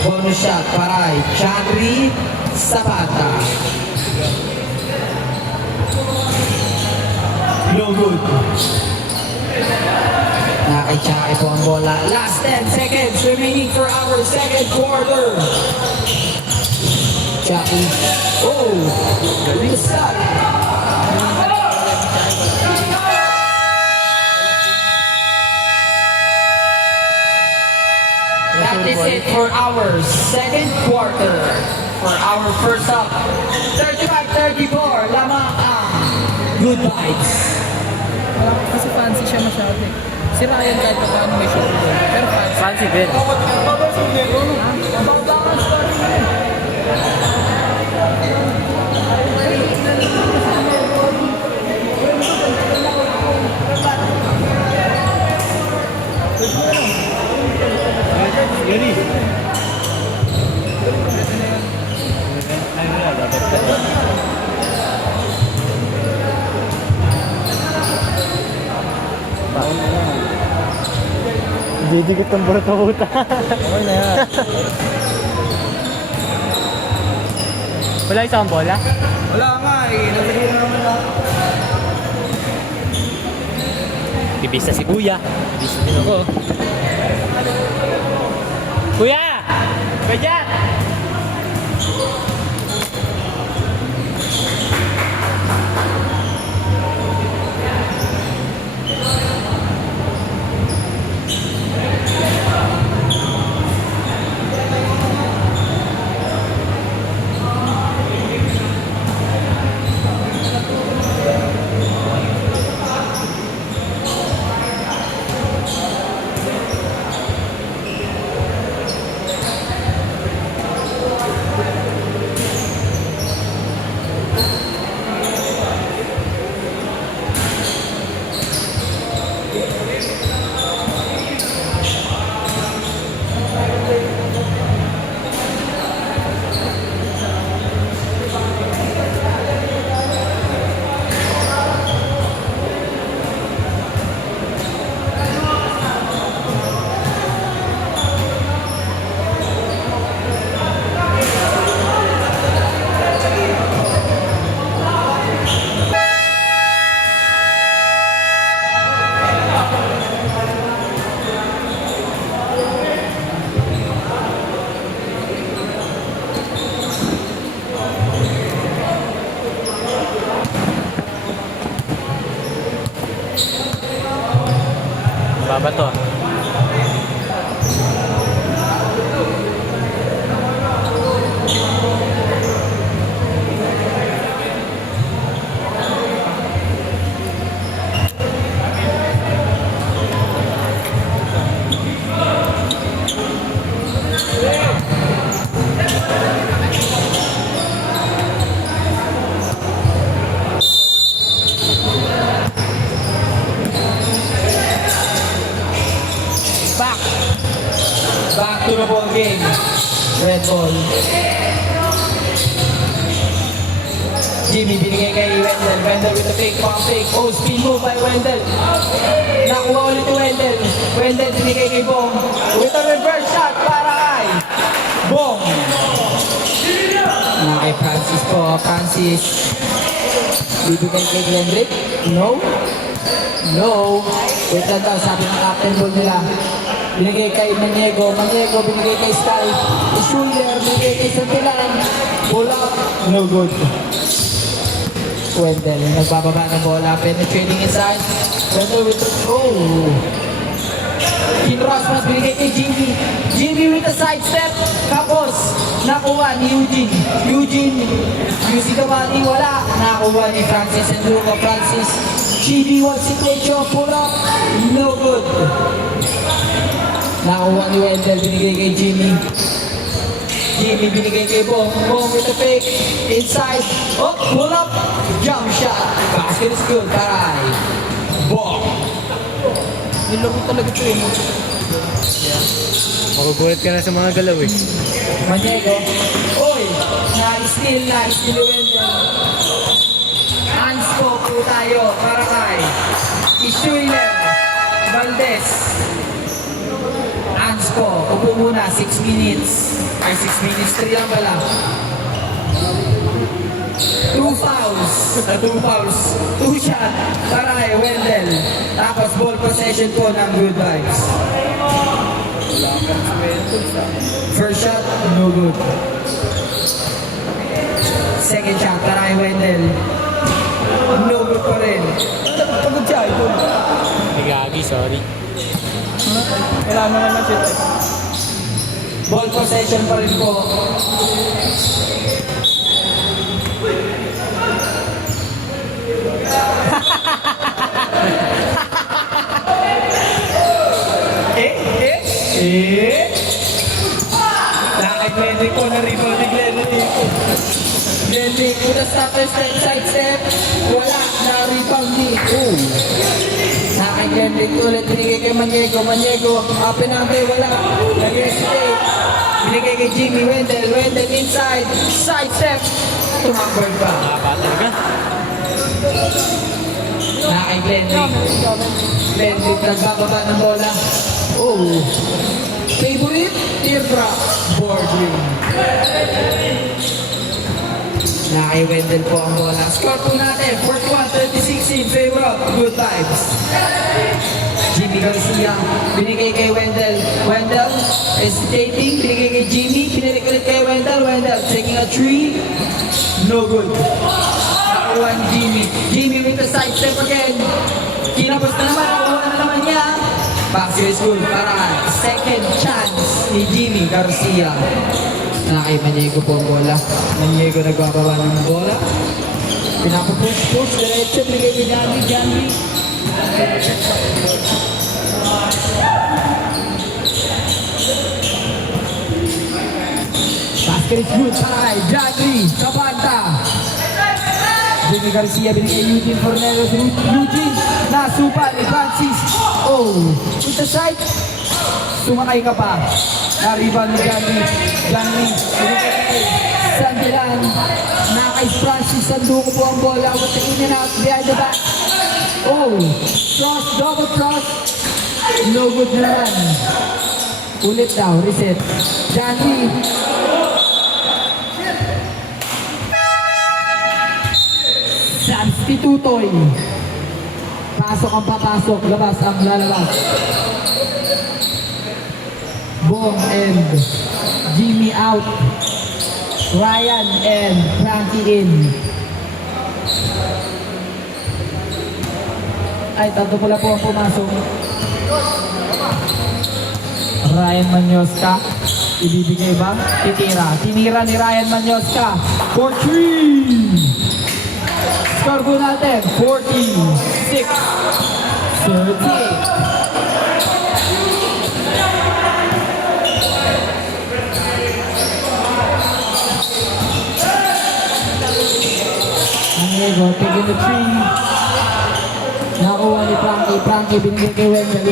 Bonus shot. Paray. Jagri. Sabata. No good. Nakakitsake po ang bola. Last 10 seconds remaining for our second quarter. Chucky. Oh! Galing shot. That is it for our second quarter. For our first up. 35-34. Lamang ang Good Vibes. Kasi fancy siya masyado eh. Si Ryan kahit pa paano may shoot. Pero fancy. Fancy din. Mabangbangan siya rin eh. Didikit ang burot ng uta. Okay na yan. Wala isang bola? Wala nga eh. Nabili na naman ako. Ibisa si Kuya. Ibisa din ako. Kuya! Kuya! Back! Back to the ball game. Red ball. Jimmy binigay kay Wendell. Wendell with the fake pump fake. Oh, speed move by Wendell. Nakuha ulit ni Wendell. Wendell binigay kay Bong. With a reverse shot para kay Bong. Na kay Francis po. Francis. Bibigay kay Glenrick. No. No. Wait lang daw. Sabi ng captain ball nila. Binigay kay Maniego. Maniego binigay kay Sky. Schuller binigay kay Santilan. Pull up. No good. Wendell, nagbababa ng bola, penetrating inside. Wendell with the, oh! King Rosmas binigay kay Jimmy. Jimmy with the side step. Tapos, nakuha ni Eugene. Eugene, using the body, wala. Nakuha ni Francis and Luca. Francis, Jimmy one situation, pull up. No good. Nakuha ni Wendell, binigay kay Jimmy. Jimmy binigay kay Bong. Bong with the fake. Inside. Oh, pull up. Jump shot. Basket is good. Taray. Bong. Nilaro talaga ito eh. Magugulat ka na sa mga galaw eh. Maniego. Oy. Na-steal ni Wendell. Hands po tayo. Para kay Schuller. Valdez. Hands po. Upo muna. 6 minutes. Ay, 6 minutes. 3 lang pala. 2 fouls. 2 fouls. 2 shot. Para kay Wendell. Tapos ball possession po ng Good Vibes. Wala kang sweldo sa... First shot, no good. Second shot, para kay Wendell. No good pa rin. Pagod siya, ito. Gagi, sorry. Kailangan mo na shit eh. Ball possession pa rin po. Nakay Glenrick po, na-rebound ni Glenrick. Glenrick, with a stopper step, side step. Wala, na-rebound ni. Nakay Glenrick ulit, binigay kay Maniego. Maniego, up and up, wala. Nag-hesitate. Binigay kay Jimmy. Wendell, Wendell inside. Side step. Tumakbay pa. Haba talaga. Nakay Glenrick. Glenrick, nagbababa ng bola. Oh. Favorite? Teardrop. Boardroom. Nakay Wendell po ang bola. Score po natin. 41-36 in favor of Good Vibes. Jimmy Garcia. Binigay kay Wendell. Wendell hesitating. Binigay kay Jimmy. Pinilik ulit kay Wendell. Wendell taking a 3. No good. Nakuha ni Jimmy. Jimmy with the side step again. Kinapos na naman. Nakuha na naman niya. Basket is good para second chance ni Jimmy Garcia. Nakay Maniego po ang bola. Maniego nagbababa ng bola. Pinapapush-push. Diretso. Binigay kay Jandy. Basket is good para kay Jandy. Kabanta. Jimmy Garcia binigay Eugene Forneros. Eugene nasupa ni Francis. Oh, with the side. Sumakay ka pa. Na-rebound ni Jandy. Jandy. Sandilan. Nakay Francis. Sanduko po ang bola. With the in and out behind the back. Oh, cross, double cross. No good na naman. Ulit daw, reset. Jandy. Substitutoy. Pasok ang papasok, labas ang lalabas. Bong and Jimmy out. Ryan and Frankie in. Ay, tatlo pala po ang pumasok. Ryan Manyoska. Ibibigay ba? Titira. Tinira ni Ryan Manyoska. For 3. Score po natin. 46-38. Diego, taking the 3. Nakuha ni Frankie. Frankie binigay kay Wendell.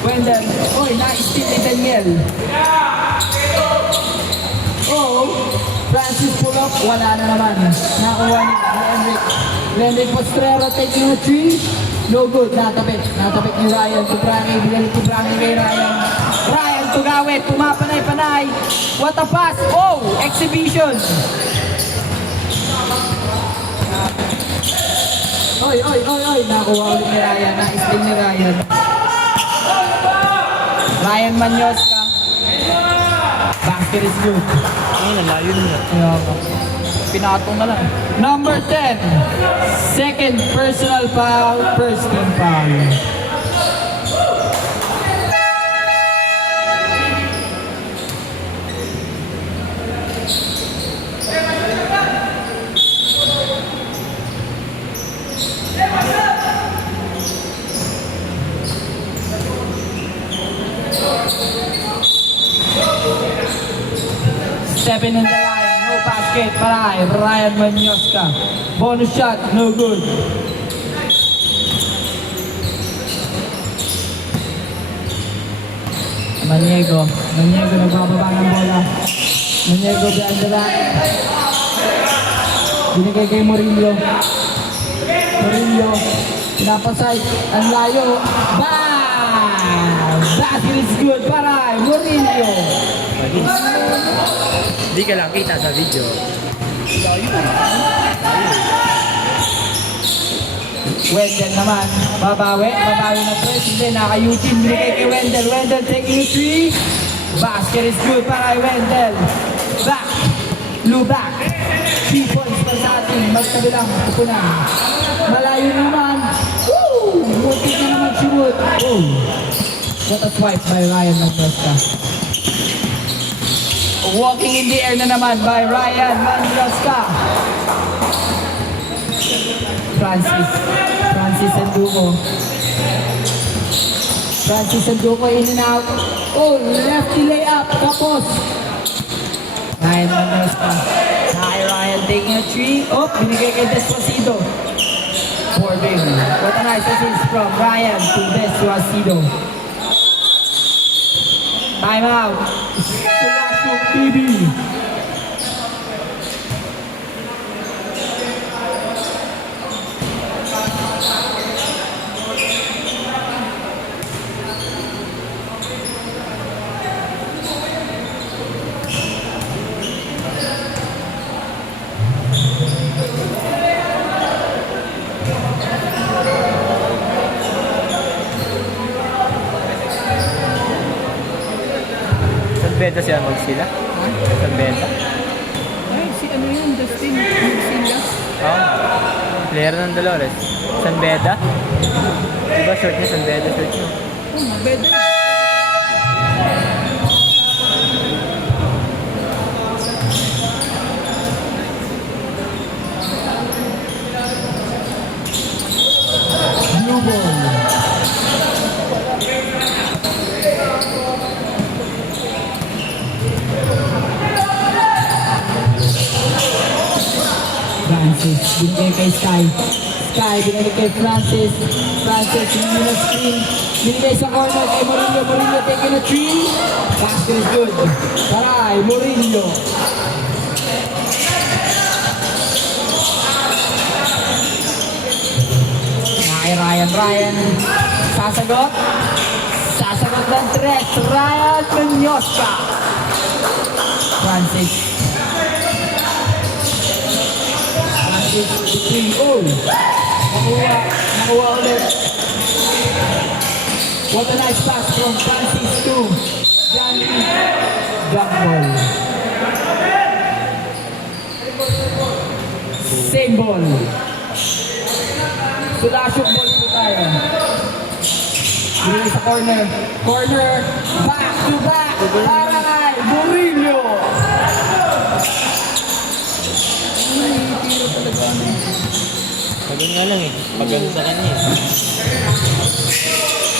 Wendell. Oy, na-steal ni Daniel. Oh, Francis pull up. Wala na naman. Nakuha ni Lenrick. Lenrick Postrero taking the 3. No good. Natapit. Natapit ni Ryan to Frankie. Binigay ni Frankie kay Ryan. Ryan Tugawit. Pumapanay-panay. What a pass. Oh, exhibition. Oy, oy, oy, oy. Nakuha ulit ni Ryan. Na-steal ni Ryan. Ryan Manyoska. Basket is good. Ay, nalayo niya. Kaya ako. Pinatong na lang. Number 10. Second personal foul. First team foul. Stepping in the line, no basket, paray, Ryan Manyoska. Bonus shot, no good. Maniego nagbababa ng bola. Maniego behind the back. Binigay kay Murillo. Pinapasay, ang layo. Bam! Basket is good, paray, Murillo. Hindi ka lang kita sa video. Wendell naman, babawi na press, hindi, naka-Eugene, binigay kay Wendell taking a 3, basket is good para kay Wendell, back, blue back, 3 points pa sa atin, magkabilang, pupunan, malayo naman, woo, buti na naman shoot, oh, what a swipe by Ryan Manyoska. Walking in the air na naman by Ryan Manyoska. Francis Sanduco in and out. Oh, lefty layup. Tapos. Ryan Manyoska. Ryan taking a 3. Oh, binigay kay Despacito. Boarding. What a nice assist from Ryan to Despacito. Time out. Sulasuk TV. Benta siya magsila? Sa benta? Ay, si ano yun? Dustin. Sila. Oo. Player ng Dolores. San Beda? Diba short niya? San Beda short niya. Oh, better. Blue ball. Francis, binigay kay Sky. Binigay kay Francis. Hindi na screen. Binigay sa corner kay Murillo. Murillo taking a 3. Basket is good. Paray, Murillo. Ryan. Sasagot ng 3. Ryan Manyoska. Francis, oh! Nakuha ulit. What a nice pass from Francis to Johnny. Jump ball. Same ball. Sulasuk ball po tayo. Binigay sa corner. Back to Para kay Murillo. Ganun nga lang eh. Pag ganun sa kanya eh.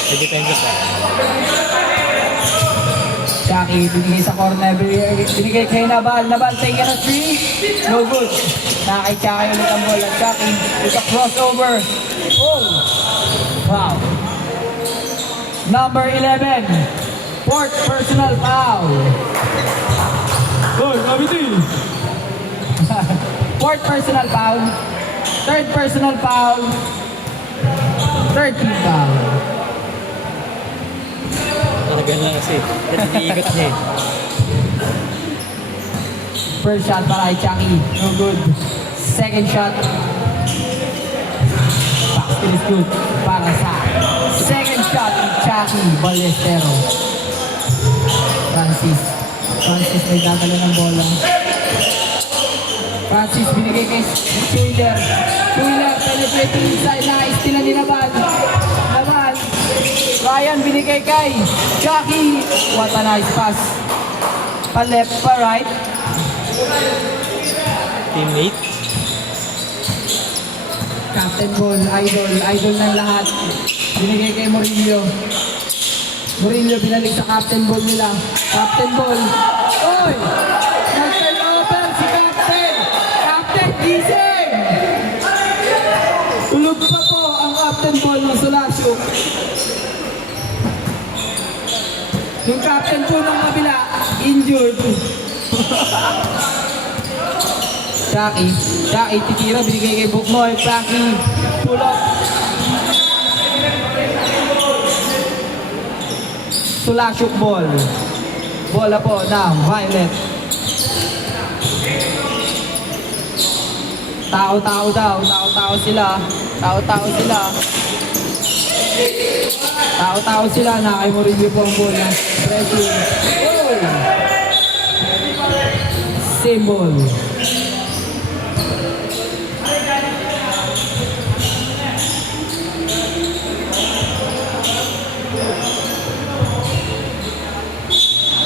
May depensa pa. Jackie, binigay sa corner, binigay kay Nabal. Nabal, take it a 3. No good. Nakay Jackie ulit ang bola. Jackie, with a crossover. Oh! Wow. Number 11. Fourth personal foul. Good, Kabiti. Fourth personal foul. Third personal foul. Third team foul. Talagang lang kasi. Kasi iniikot niya eh. First shot para kay Jackie. No good. Second shot. Backspin is good para sa second shot ni Jackie Ballestero. Francis may dadala ng bola. Francis binigay kay Schuyler. Schuyler penetrating inside. Naistilan ni Nabal. Nabal. Ryan binigay kay Jackie. What a nice pass. Pa left, pa right. Teammate. Captain Ball, idol ng lahat. Binigay kay Murillo. Murillo binalik sa Captain Ball nila. Captain Ball. Oy! Nag-turnover si Captain! Captain, gising! Tulog pa po ang Captain Ball ng Solasio. Yung Captain po ng kabila, injured. Jackie, titira, binigay kay Buknoy. Frankie, pull up. Sulashuk ball. Bola po ng Violet. Tao-tao daw. Tao-tao sila. Tao-tao sila. Tao-tao sila. Nakay Murillo po ang bola. Pressing. Oh! Symbol.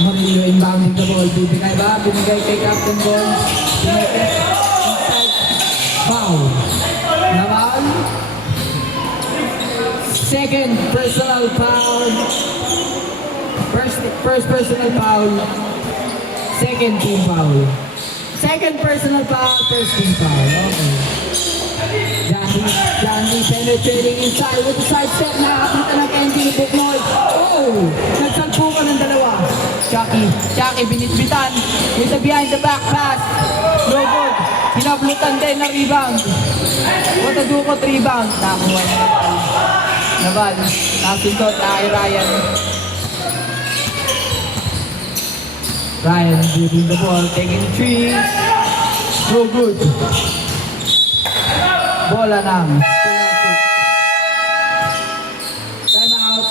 Murillo inbounding the ball. Bibigay ba? Binigay kay Captain Ball. Binigay inside. Foul. Naman. Second personal foul. First personal foul. Second team foul. Second personal foul. First team foul. Okay. Johnny penetrating inside with the side step. Nakakita ng Kenji ni Buknoy. Oh! Nagsalpo ka ng dalawa. Jackie binitbitan with the behind the back pass. No good. Hinablutan din na rebound. What a dukot rebound. Nakuha niya Nabal. Nasindot na kay Ryan. Ryan leading the ball. Taking three. No good. Bola ng time out.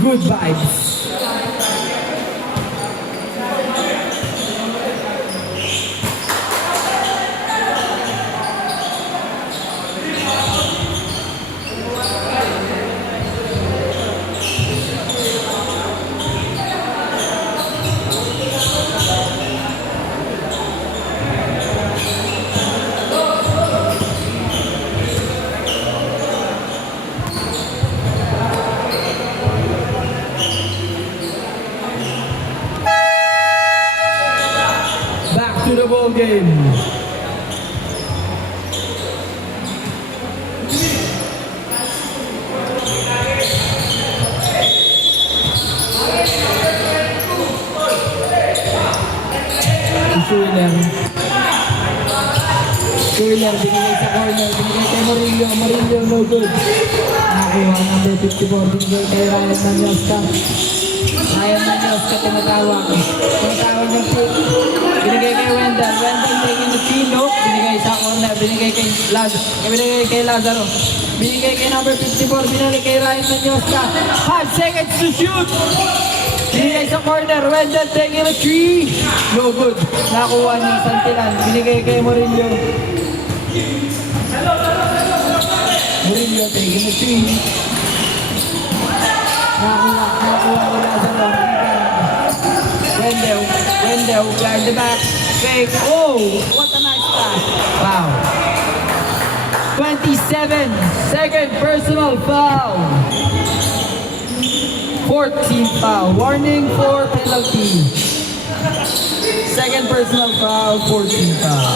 Good vibes. To the ball game. Schuyler binigay sa corner, binigay kay Murillo, no good. Nakuha number 54, binigay kay Ryan Manyoska. Ryan Manyoska tinatawag ng pull. Binigay kay Wendell taking the team, no? Binigay sa corner, binigay kay Lazaro. Binigay kay number 54, binigay kay Ryan Manyoska. 5 seconds to shoot! Binigay sa corner, Wendell taking a 3. No good. Nakuha ni Santilan, binigay kay Murillo. Murillo taking a 3. Nakuha ni Lazaro. Leo behind the back. Fake. Oh, what a nice pass. Wow. 27, second personal foul. 14th foul. Warning for penalty. Second personal foul, 14th foul.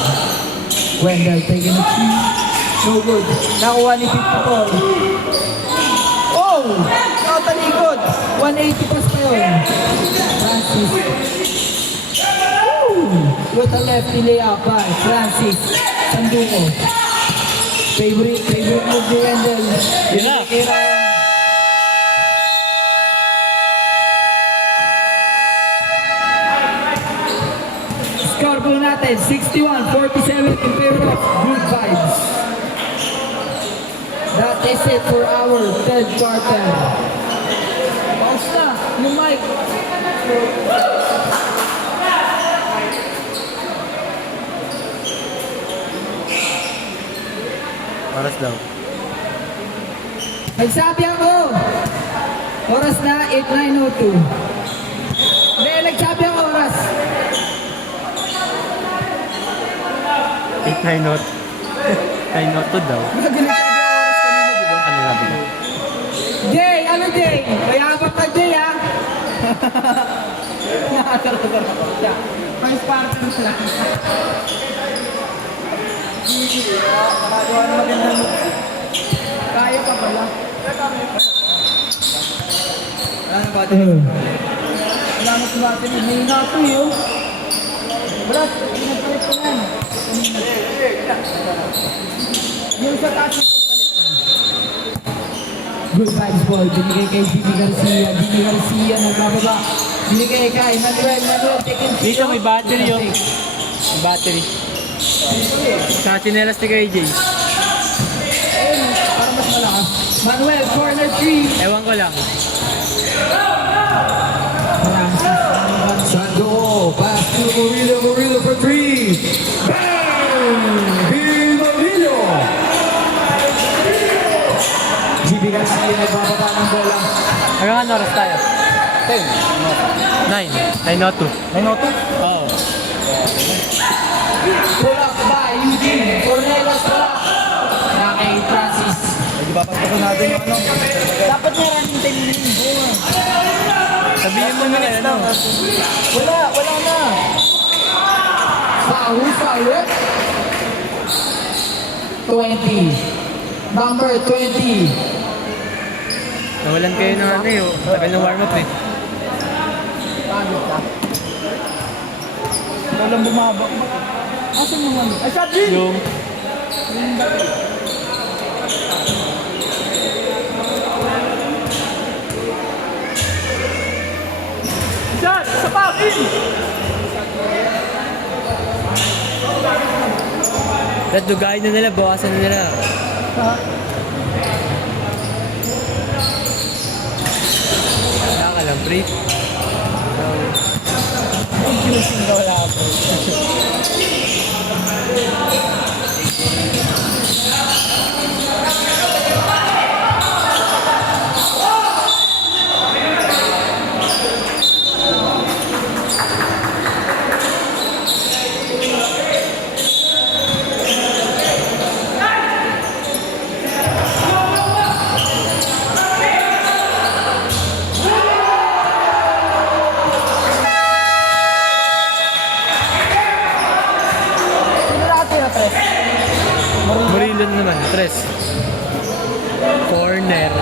Wendell taking a three. No good. Nakuha ni Pete Paul. Oh! Nakatalikod. 180 pas pa yun. Francis. Woo! What a lefty layup by Francis Sanduko. Favorite move ni Wendell. Yun na. Kay Ryan. Score po natin, 61-47 in favor of Good Vibes. That is it for our third quarter. Pause na, yung mic. Oras daw. Nagsabi ako. Oras na, 8:09:02. Hindi, nagsabi ako oras. 8-9 not. 9 not to daw. Ano sabi ko? Jay, ano Jay? Mayabang ka Jay ha? Nakatara-tara ko siya. May partner sila. Nakagawa na magandang look. Kaya pa pala. Wala na battery. Wala na sa battery. May nato yun. Wala, pinagpalit ko yan. Yung sa taas yung pagpalit. Good vibes ball. Binigay kay Jimmy Garcia. Jimmy Garcia nagbababa. Binigay kay Manuel. Manuel taking Dito may battery yung. May battery. Sa chinelas ni KJ. Ayun, para mas malakas. Manuel, corner 3. Ewan ko lang. Sando, pass to Murillo, Murillo for three. Bang! Bill Murillo. GB Garcia nagbababa ng bola. Hanggang oras tayo? 10. 9. 9 not to. 9 not to? Oo. Pull up by Eugene. Cornelas pala. Na kay Francis. Ipapasok natin yung ano. Dapat niya running time yun. Sabihin mo na ano. Wala na. Foul, foul. 20. Number 20. Nawalan kayo ng ano yun. Tagal ng warm up eh. Pagod ka. Walang bumaba. Asan mo man? Ay, shot din! Yung. Shot! Sa foul! In! Dugayin na nila, bawasan na nila. Ha? Wala ka lang, pre. Confusing na wala ako. Murillo na naman, 3. Corner.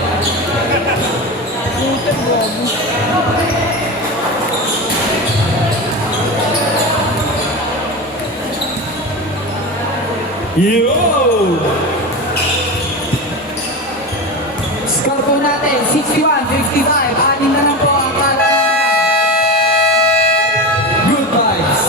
Yo! Score po natin, 61-55. Anin na lang po ang tala. Good vibes.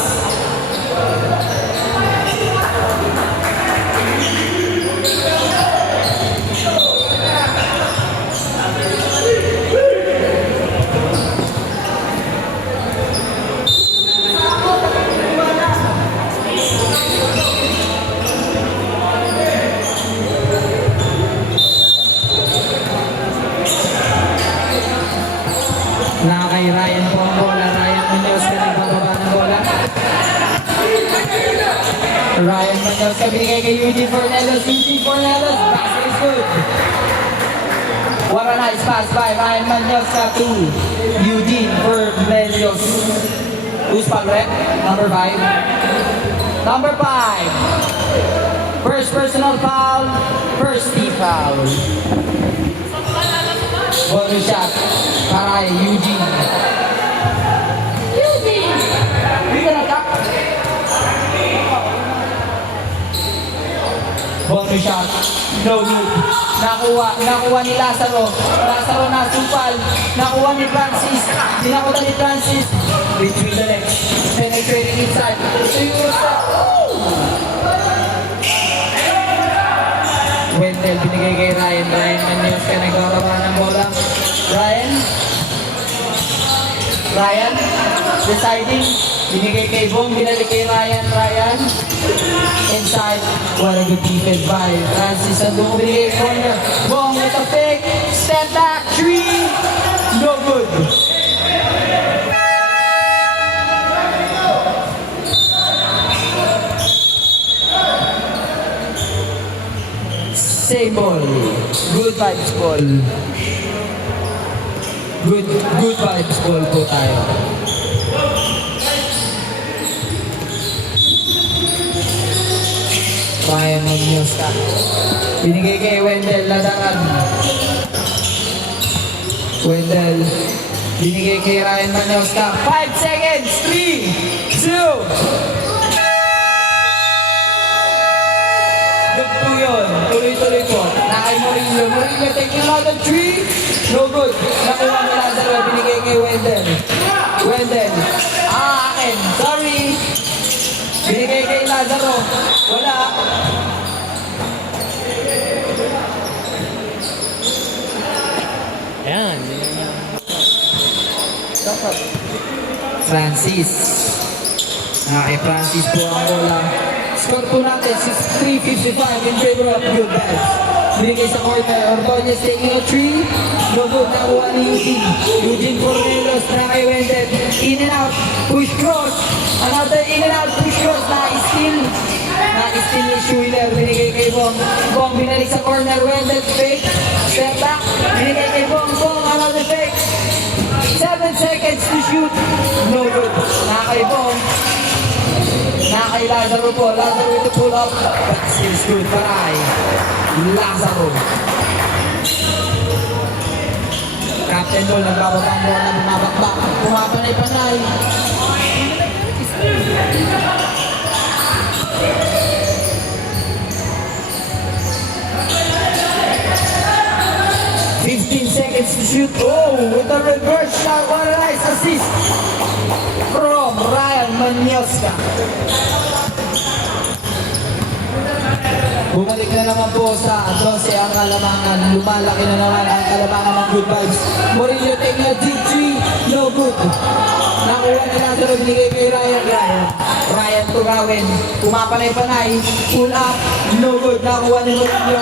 Na kay Ryan po ang bola. Ryan Munoz ka nagbababa ng bola. Ryan Manyoska binigay kay Eugene Fornelos. Eugene Fornelos, basket is good. What a nice pass by Ryan Manyoska to Eugene Fornelos. Who's foul, rep? Number 5. Number 5. First personal foul. First team foul. Bonus shot para kay Eugene. Eugene! Hindi ka nagkak. Bonus shot. No good. Nakuha ni Lazaro. Lazaro na supal. Nakuha ni Francis. Dinakuha ni Francis. Between the legs. Penetrating inside. So you Wendell binigay kay Ryan. Ryan Manyoska nagkakaroon ng bola. Ryan deciding. Binigay kay Bong. Binalik kay Ryan. Inside. What a good defense by Francis. Ang doon binigay kay corner. Bong with a fake. Step back. 3. No good. Same ball. Good vibes ball. Good vibes ball po tayo. Ryan Manyoska. Binigay kay Wendell Ladaran. Wendell. Binigay kay Ryan Manyoska. 5 seconds. 3, 2. Good po yun. Tuloy-tuloy po. Nakay Morillo. Morillo taking another 3. No good. Nakuha ni Lazaro. Binigay kay Wendell. Akin. Sorry. Binigay kay Lazaro. Wala. Ayan. Francis. Kay Francis po ang bola. Score po natin 3:55 in favor of Good Vibes. Binigay sa corner. Ordonez taking a 3. No good. Nakuha ni Eugene Fornelos. Kay Wendell. In and out. Push cross. Another in and out. Push cross. Na-steal ni Schuler. Binigay kay Bong. Bong binalik sa corner. Wendell fake. Step back. Binigay kay Bong. Another fake. 7 seconds to shoot. No good. Nakay Bong. Nakay Lazaro po. Lazaro with the pull up. But still good. Paray. Lazaro. Captain Ball. Nagbababa ang bola. Bumabakbak. Pumapanay-panay. 15 seconds to shoot. Oh, with a reverse shot. What a nice assist from Ryan Manyoska. Bumalik na naman po sa 12 ang kalamangan. Lumalaki na naman ang kalamangan ng Good Vibes. Morillo taking a deep 3. No good. Nakuha ni Lazaro. Binigay kay Ryan to Rowan. Pumapanay-panay. Pull up. No good. Nakuha ni Morillo.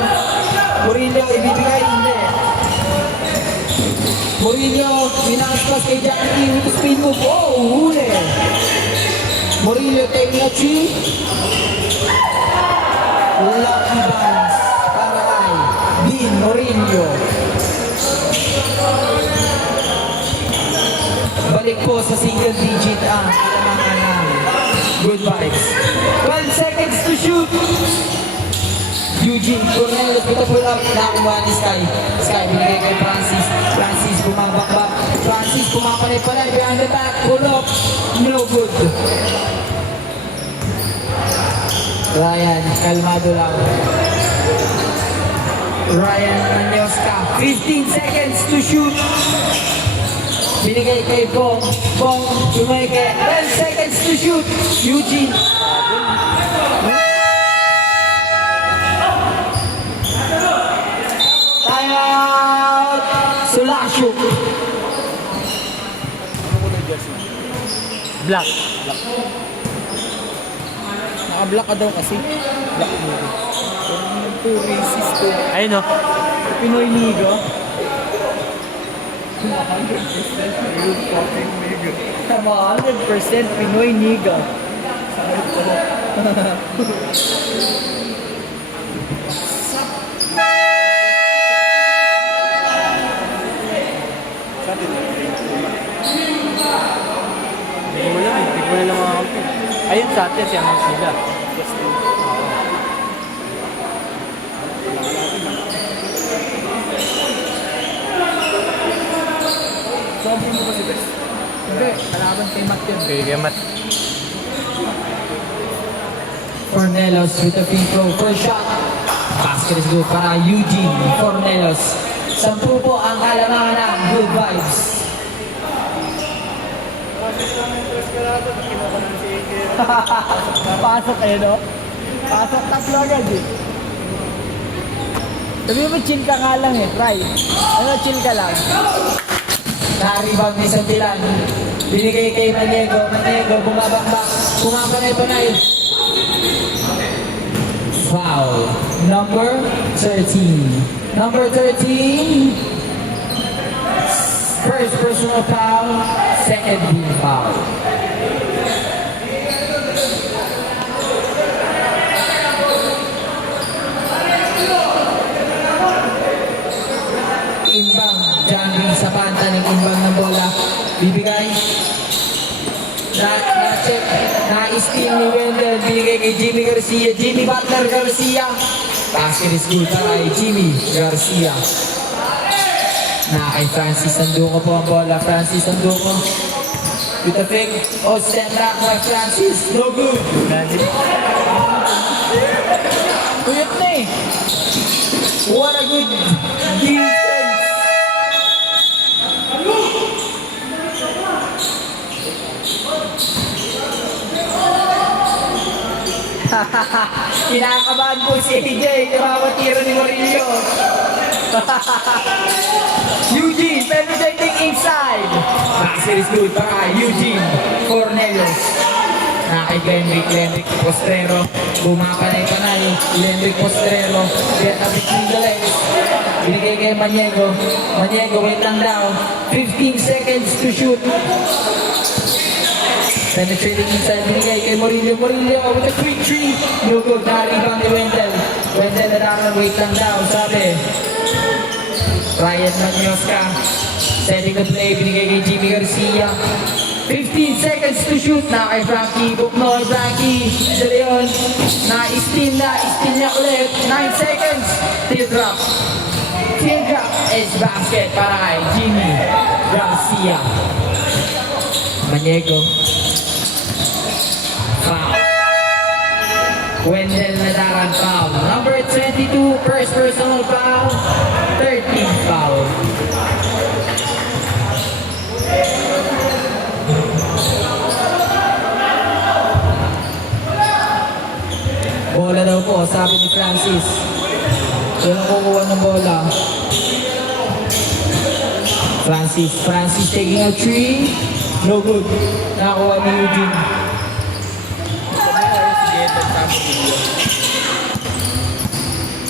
Morillo ibibigay. Hindi. Morillo, minakaspas kay Jackie with the spin move. Oh, huli. Morillo taking a 3. Lucky bounce para kay Dean Morillo. Balik po sa single digit ang kalamangan ng Good Vibes. 12 seconds to shoot. Eugene Fornelos with a pull up. Nakuha ni Sky. Binigay kay Francis. Francis bumabakbak. Francis pumapanay-panay behind the back. Pull up. No good. Ryan, kalmado lang. Ryan Manyoska. 15 seconds to shoot. Binigay kay Bong. Bumay kay 10 seconds to shoot. Eugene. Timeout. Sulasyo. Black. Naka-black ka daw kasi. Black movie. To racist to. Ayun o. Pinoy Nigo. 100% Pinoy fucking Nigo. Tama, 100% Pinoy Nigo. Sakit ko. Hindi ko na lang makakaupo. Ayun sa atin, siya ang sila. Sobrang mo ba si Bes? Hindi, kalaban kay Matt yun. Kaya Mat. Fornelos with the free throw. First shot. Basket is good para Eugene Fornelos. 10 po ang kalamangan ng Good Vibes. Pasok kayo, no? Pasok tatlo agad eh. Sabi mo, chill ka nga lang eh, try. Ano, chill ka lang. Na-rebound ni Santilan. Binigay kay Maniego. Maniego bumabakbak. Pumapanay pa na yun. Foul. Number 13. Number 13. First personal foul. Second team foul. Inbound. Jambi sa panta ng inbound ng bola. Bibigay. Na-check. Na-steal ni Wendell. Binigay kay Jimmy Garcia. Jimmy Butler Garcia. Basket is good para kay Jimmy Garcia. Na kay Francis Sanduco po ang bola. Francis Sanduco. With the fake. Oh, step back by Francis. No good. Tuyot na eh. What a good defense. Kinakabahan po si AJ. Nakakatira ni Murillo. Eugene penetrating inside. Basket is good para Eugene Cornelius. Na kay Glenrick Postrero. Bumapanay-panay. Glenrick Postrero. Get up between the legs. Binigay kay Maniego. Maniego, wait lang daw. 15 seconds to shoot. Penetrating inside, binigay kay Murillo. Murillo with a quick three. No good, na-rebound ni Wendell. Wendell nararan, wait lang daw, sabi. Ryan Manyoska. Setting the play, binigay kay Jimmy Garcia. 15 seconds to shoot na kay Frankie Buknoy. Frankie De Leon. Na-steal niya ulit. 9 seconds. Teardrop. Teardrop is basket para kay Jimmy Garcia. Maniego. Foul. Wendell Nadaran foul. Number 22, first personal foul. 13th foul. Bola daw po, sabi ni Francis. Yan ang kukuha ng bola. Francis taking a three. No good. Nakakuha ni Eugene.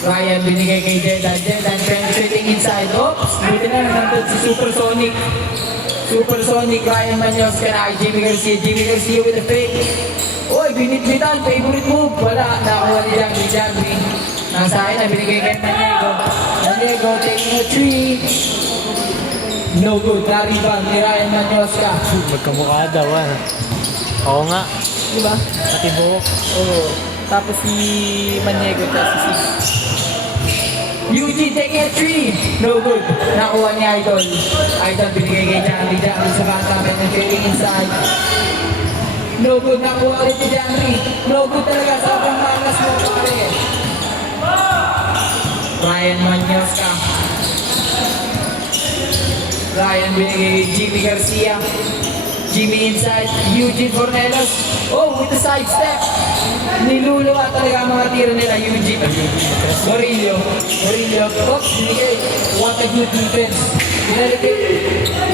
Ryan binigay kay Jedan. Jedan penetrating inside. Oops! Buti na nandun si Supersonic. Supersonic, Ryan Manyos ka na kay Jimmy Garcia. Jimmy Garcia with a fake. Oy, binit-bitan. Favorite move. Wala. Nakakuha ni Jambi. Nasa akin na binigay kay Maniego. Maniego taking a three. No good. Na-rebound ni Ryan Manyoska. Magkamukha daw ah. Oo nga. Diba? Pati buhok. Oo. Tapos si Maniego at si Sis. Eugene taking a three. No good. Nakuha ni Idol. Idol binigay kay Jambi. Jambi sa bata. Penetrating inside. No good. Nakuha ulit ni Jambi. No good talaga. Sobrang malas mo pare. Ryan Manyoska. Ryan binigay kay Jimmy Garcia. Jimmy inside. Eugene Fornelos. Oh, with the side step. Niluluwa talaga ang mga tira nila. Eugene. Murillo. Oops, binigay. What a good defense. Binalagay.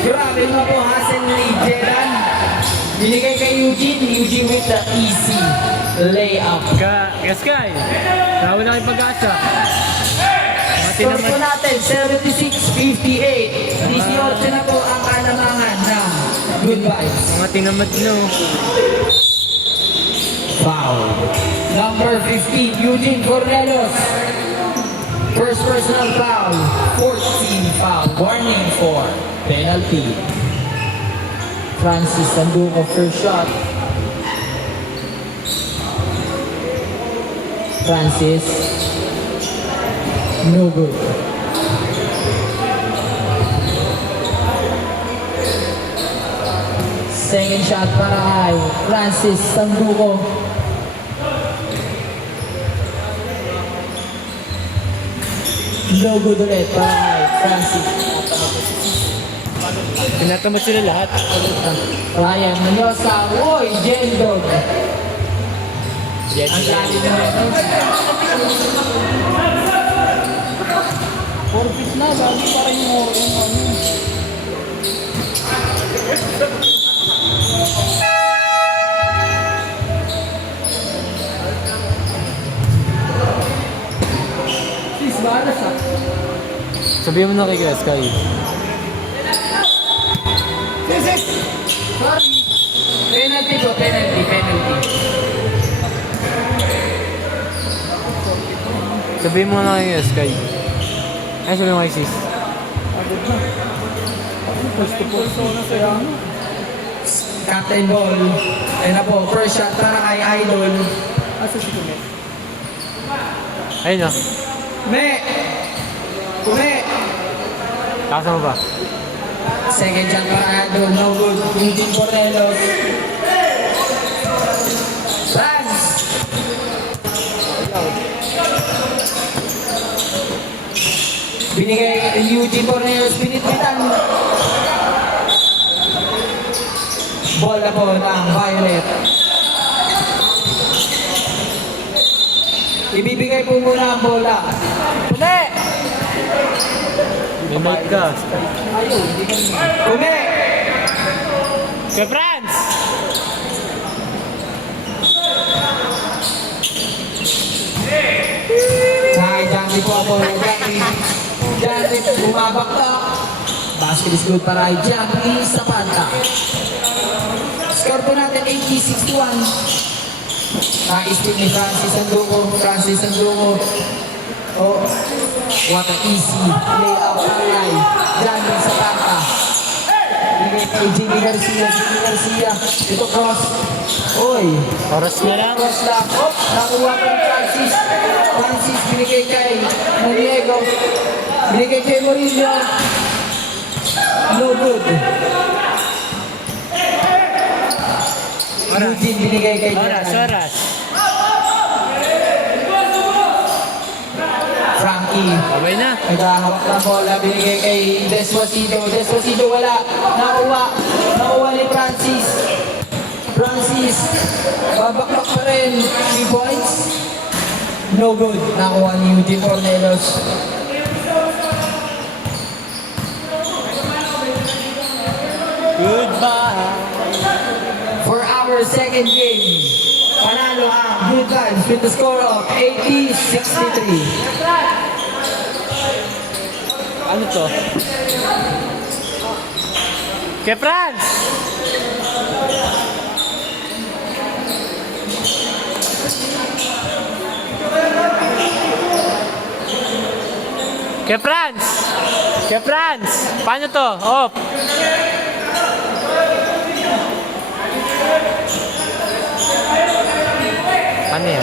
Grabe nga po, Hasen ni Jeran. Binigay kay Eugene. Eugene with the easy layup. Gaskay. Nawala kay pag-asa. Score po natin, 76-58. 18 na po ang kalamangan ng Good Vibes. Mga tinamad no. Foul. Number 15, Eugene Cornelos. First personal foul, 14 foul. Warning for penalty. Francis Sanduco first shot. Francis. No good. Second shot para kay Francis Sanduco. No good ulit para kay Francis. Tinatamad sila lahat. Ryan Mendoza. Uy, Jendog. Ang lalim na ito. Forbit na, bago para yung ano. Sis, balas ah. Sabihin mo na kay Sky. Sis! Sorry. Penalty ko, penalty. Sabihin mo na kay Sky. Ay, sabihin mo kay Sis. Captain Ball. Ayun na po, first shot para kay Idol. Ayun o. Me! Kume! Kakasama ba? Second shot para kay Idol, no good. Eugene Cornelos. Franz! Binigay kay Eugene Cornelos, pinitpitan. Ball na po ng Violet. Ibibigay po muna ang bola. Kume! May mic ka. Ayun, hindi ka Kume! Kay Franz! Kay Janky po ako. Janky bumabakta. Basket is good para kay Janky sa panta. Score po natin 80-61. Nais-spin ni Francis Sanduco. Oh, what an easy layout palay. Janky sa panta. Bigay kay Jimmy Garcia. Ito cross. Oy. Oras na lang. Cross lang. Oh, nakuha kay Francis. Francis binigay kay Moriego. Binigay kay Morillo. No good. Eugene binigay kay Oras. Frankie. Babay na. Naghahawak ng bola, binigay kay Desposito. Wala. Nakuha ni Francis. Babakbak pa rin. 3 points. No good. Nakuha ni Eugene Cornelos. Goodbye. For our second game, panalo ang Good Vibes with the score of 80-63. Ano to? Kay Franz! Kay Franz! Paano to? Off! Ano yan?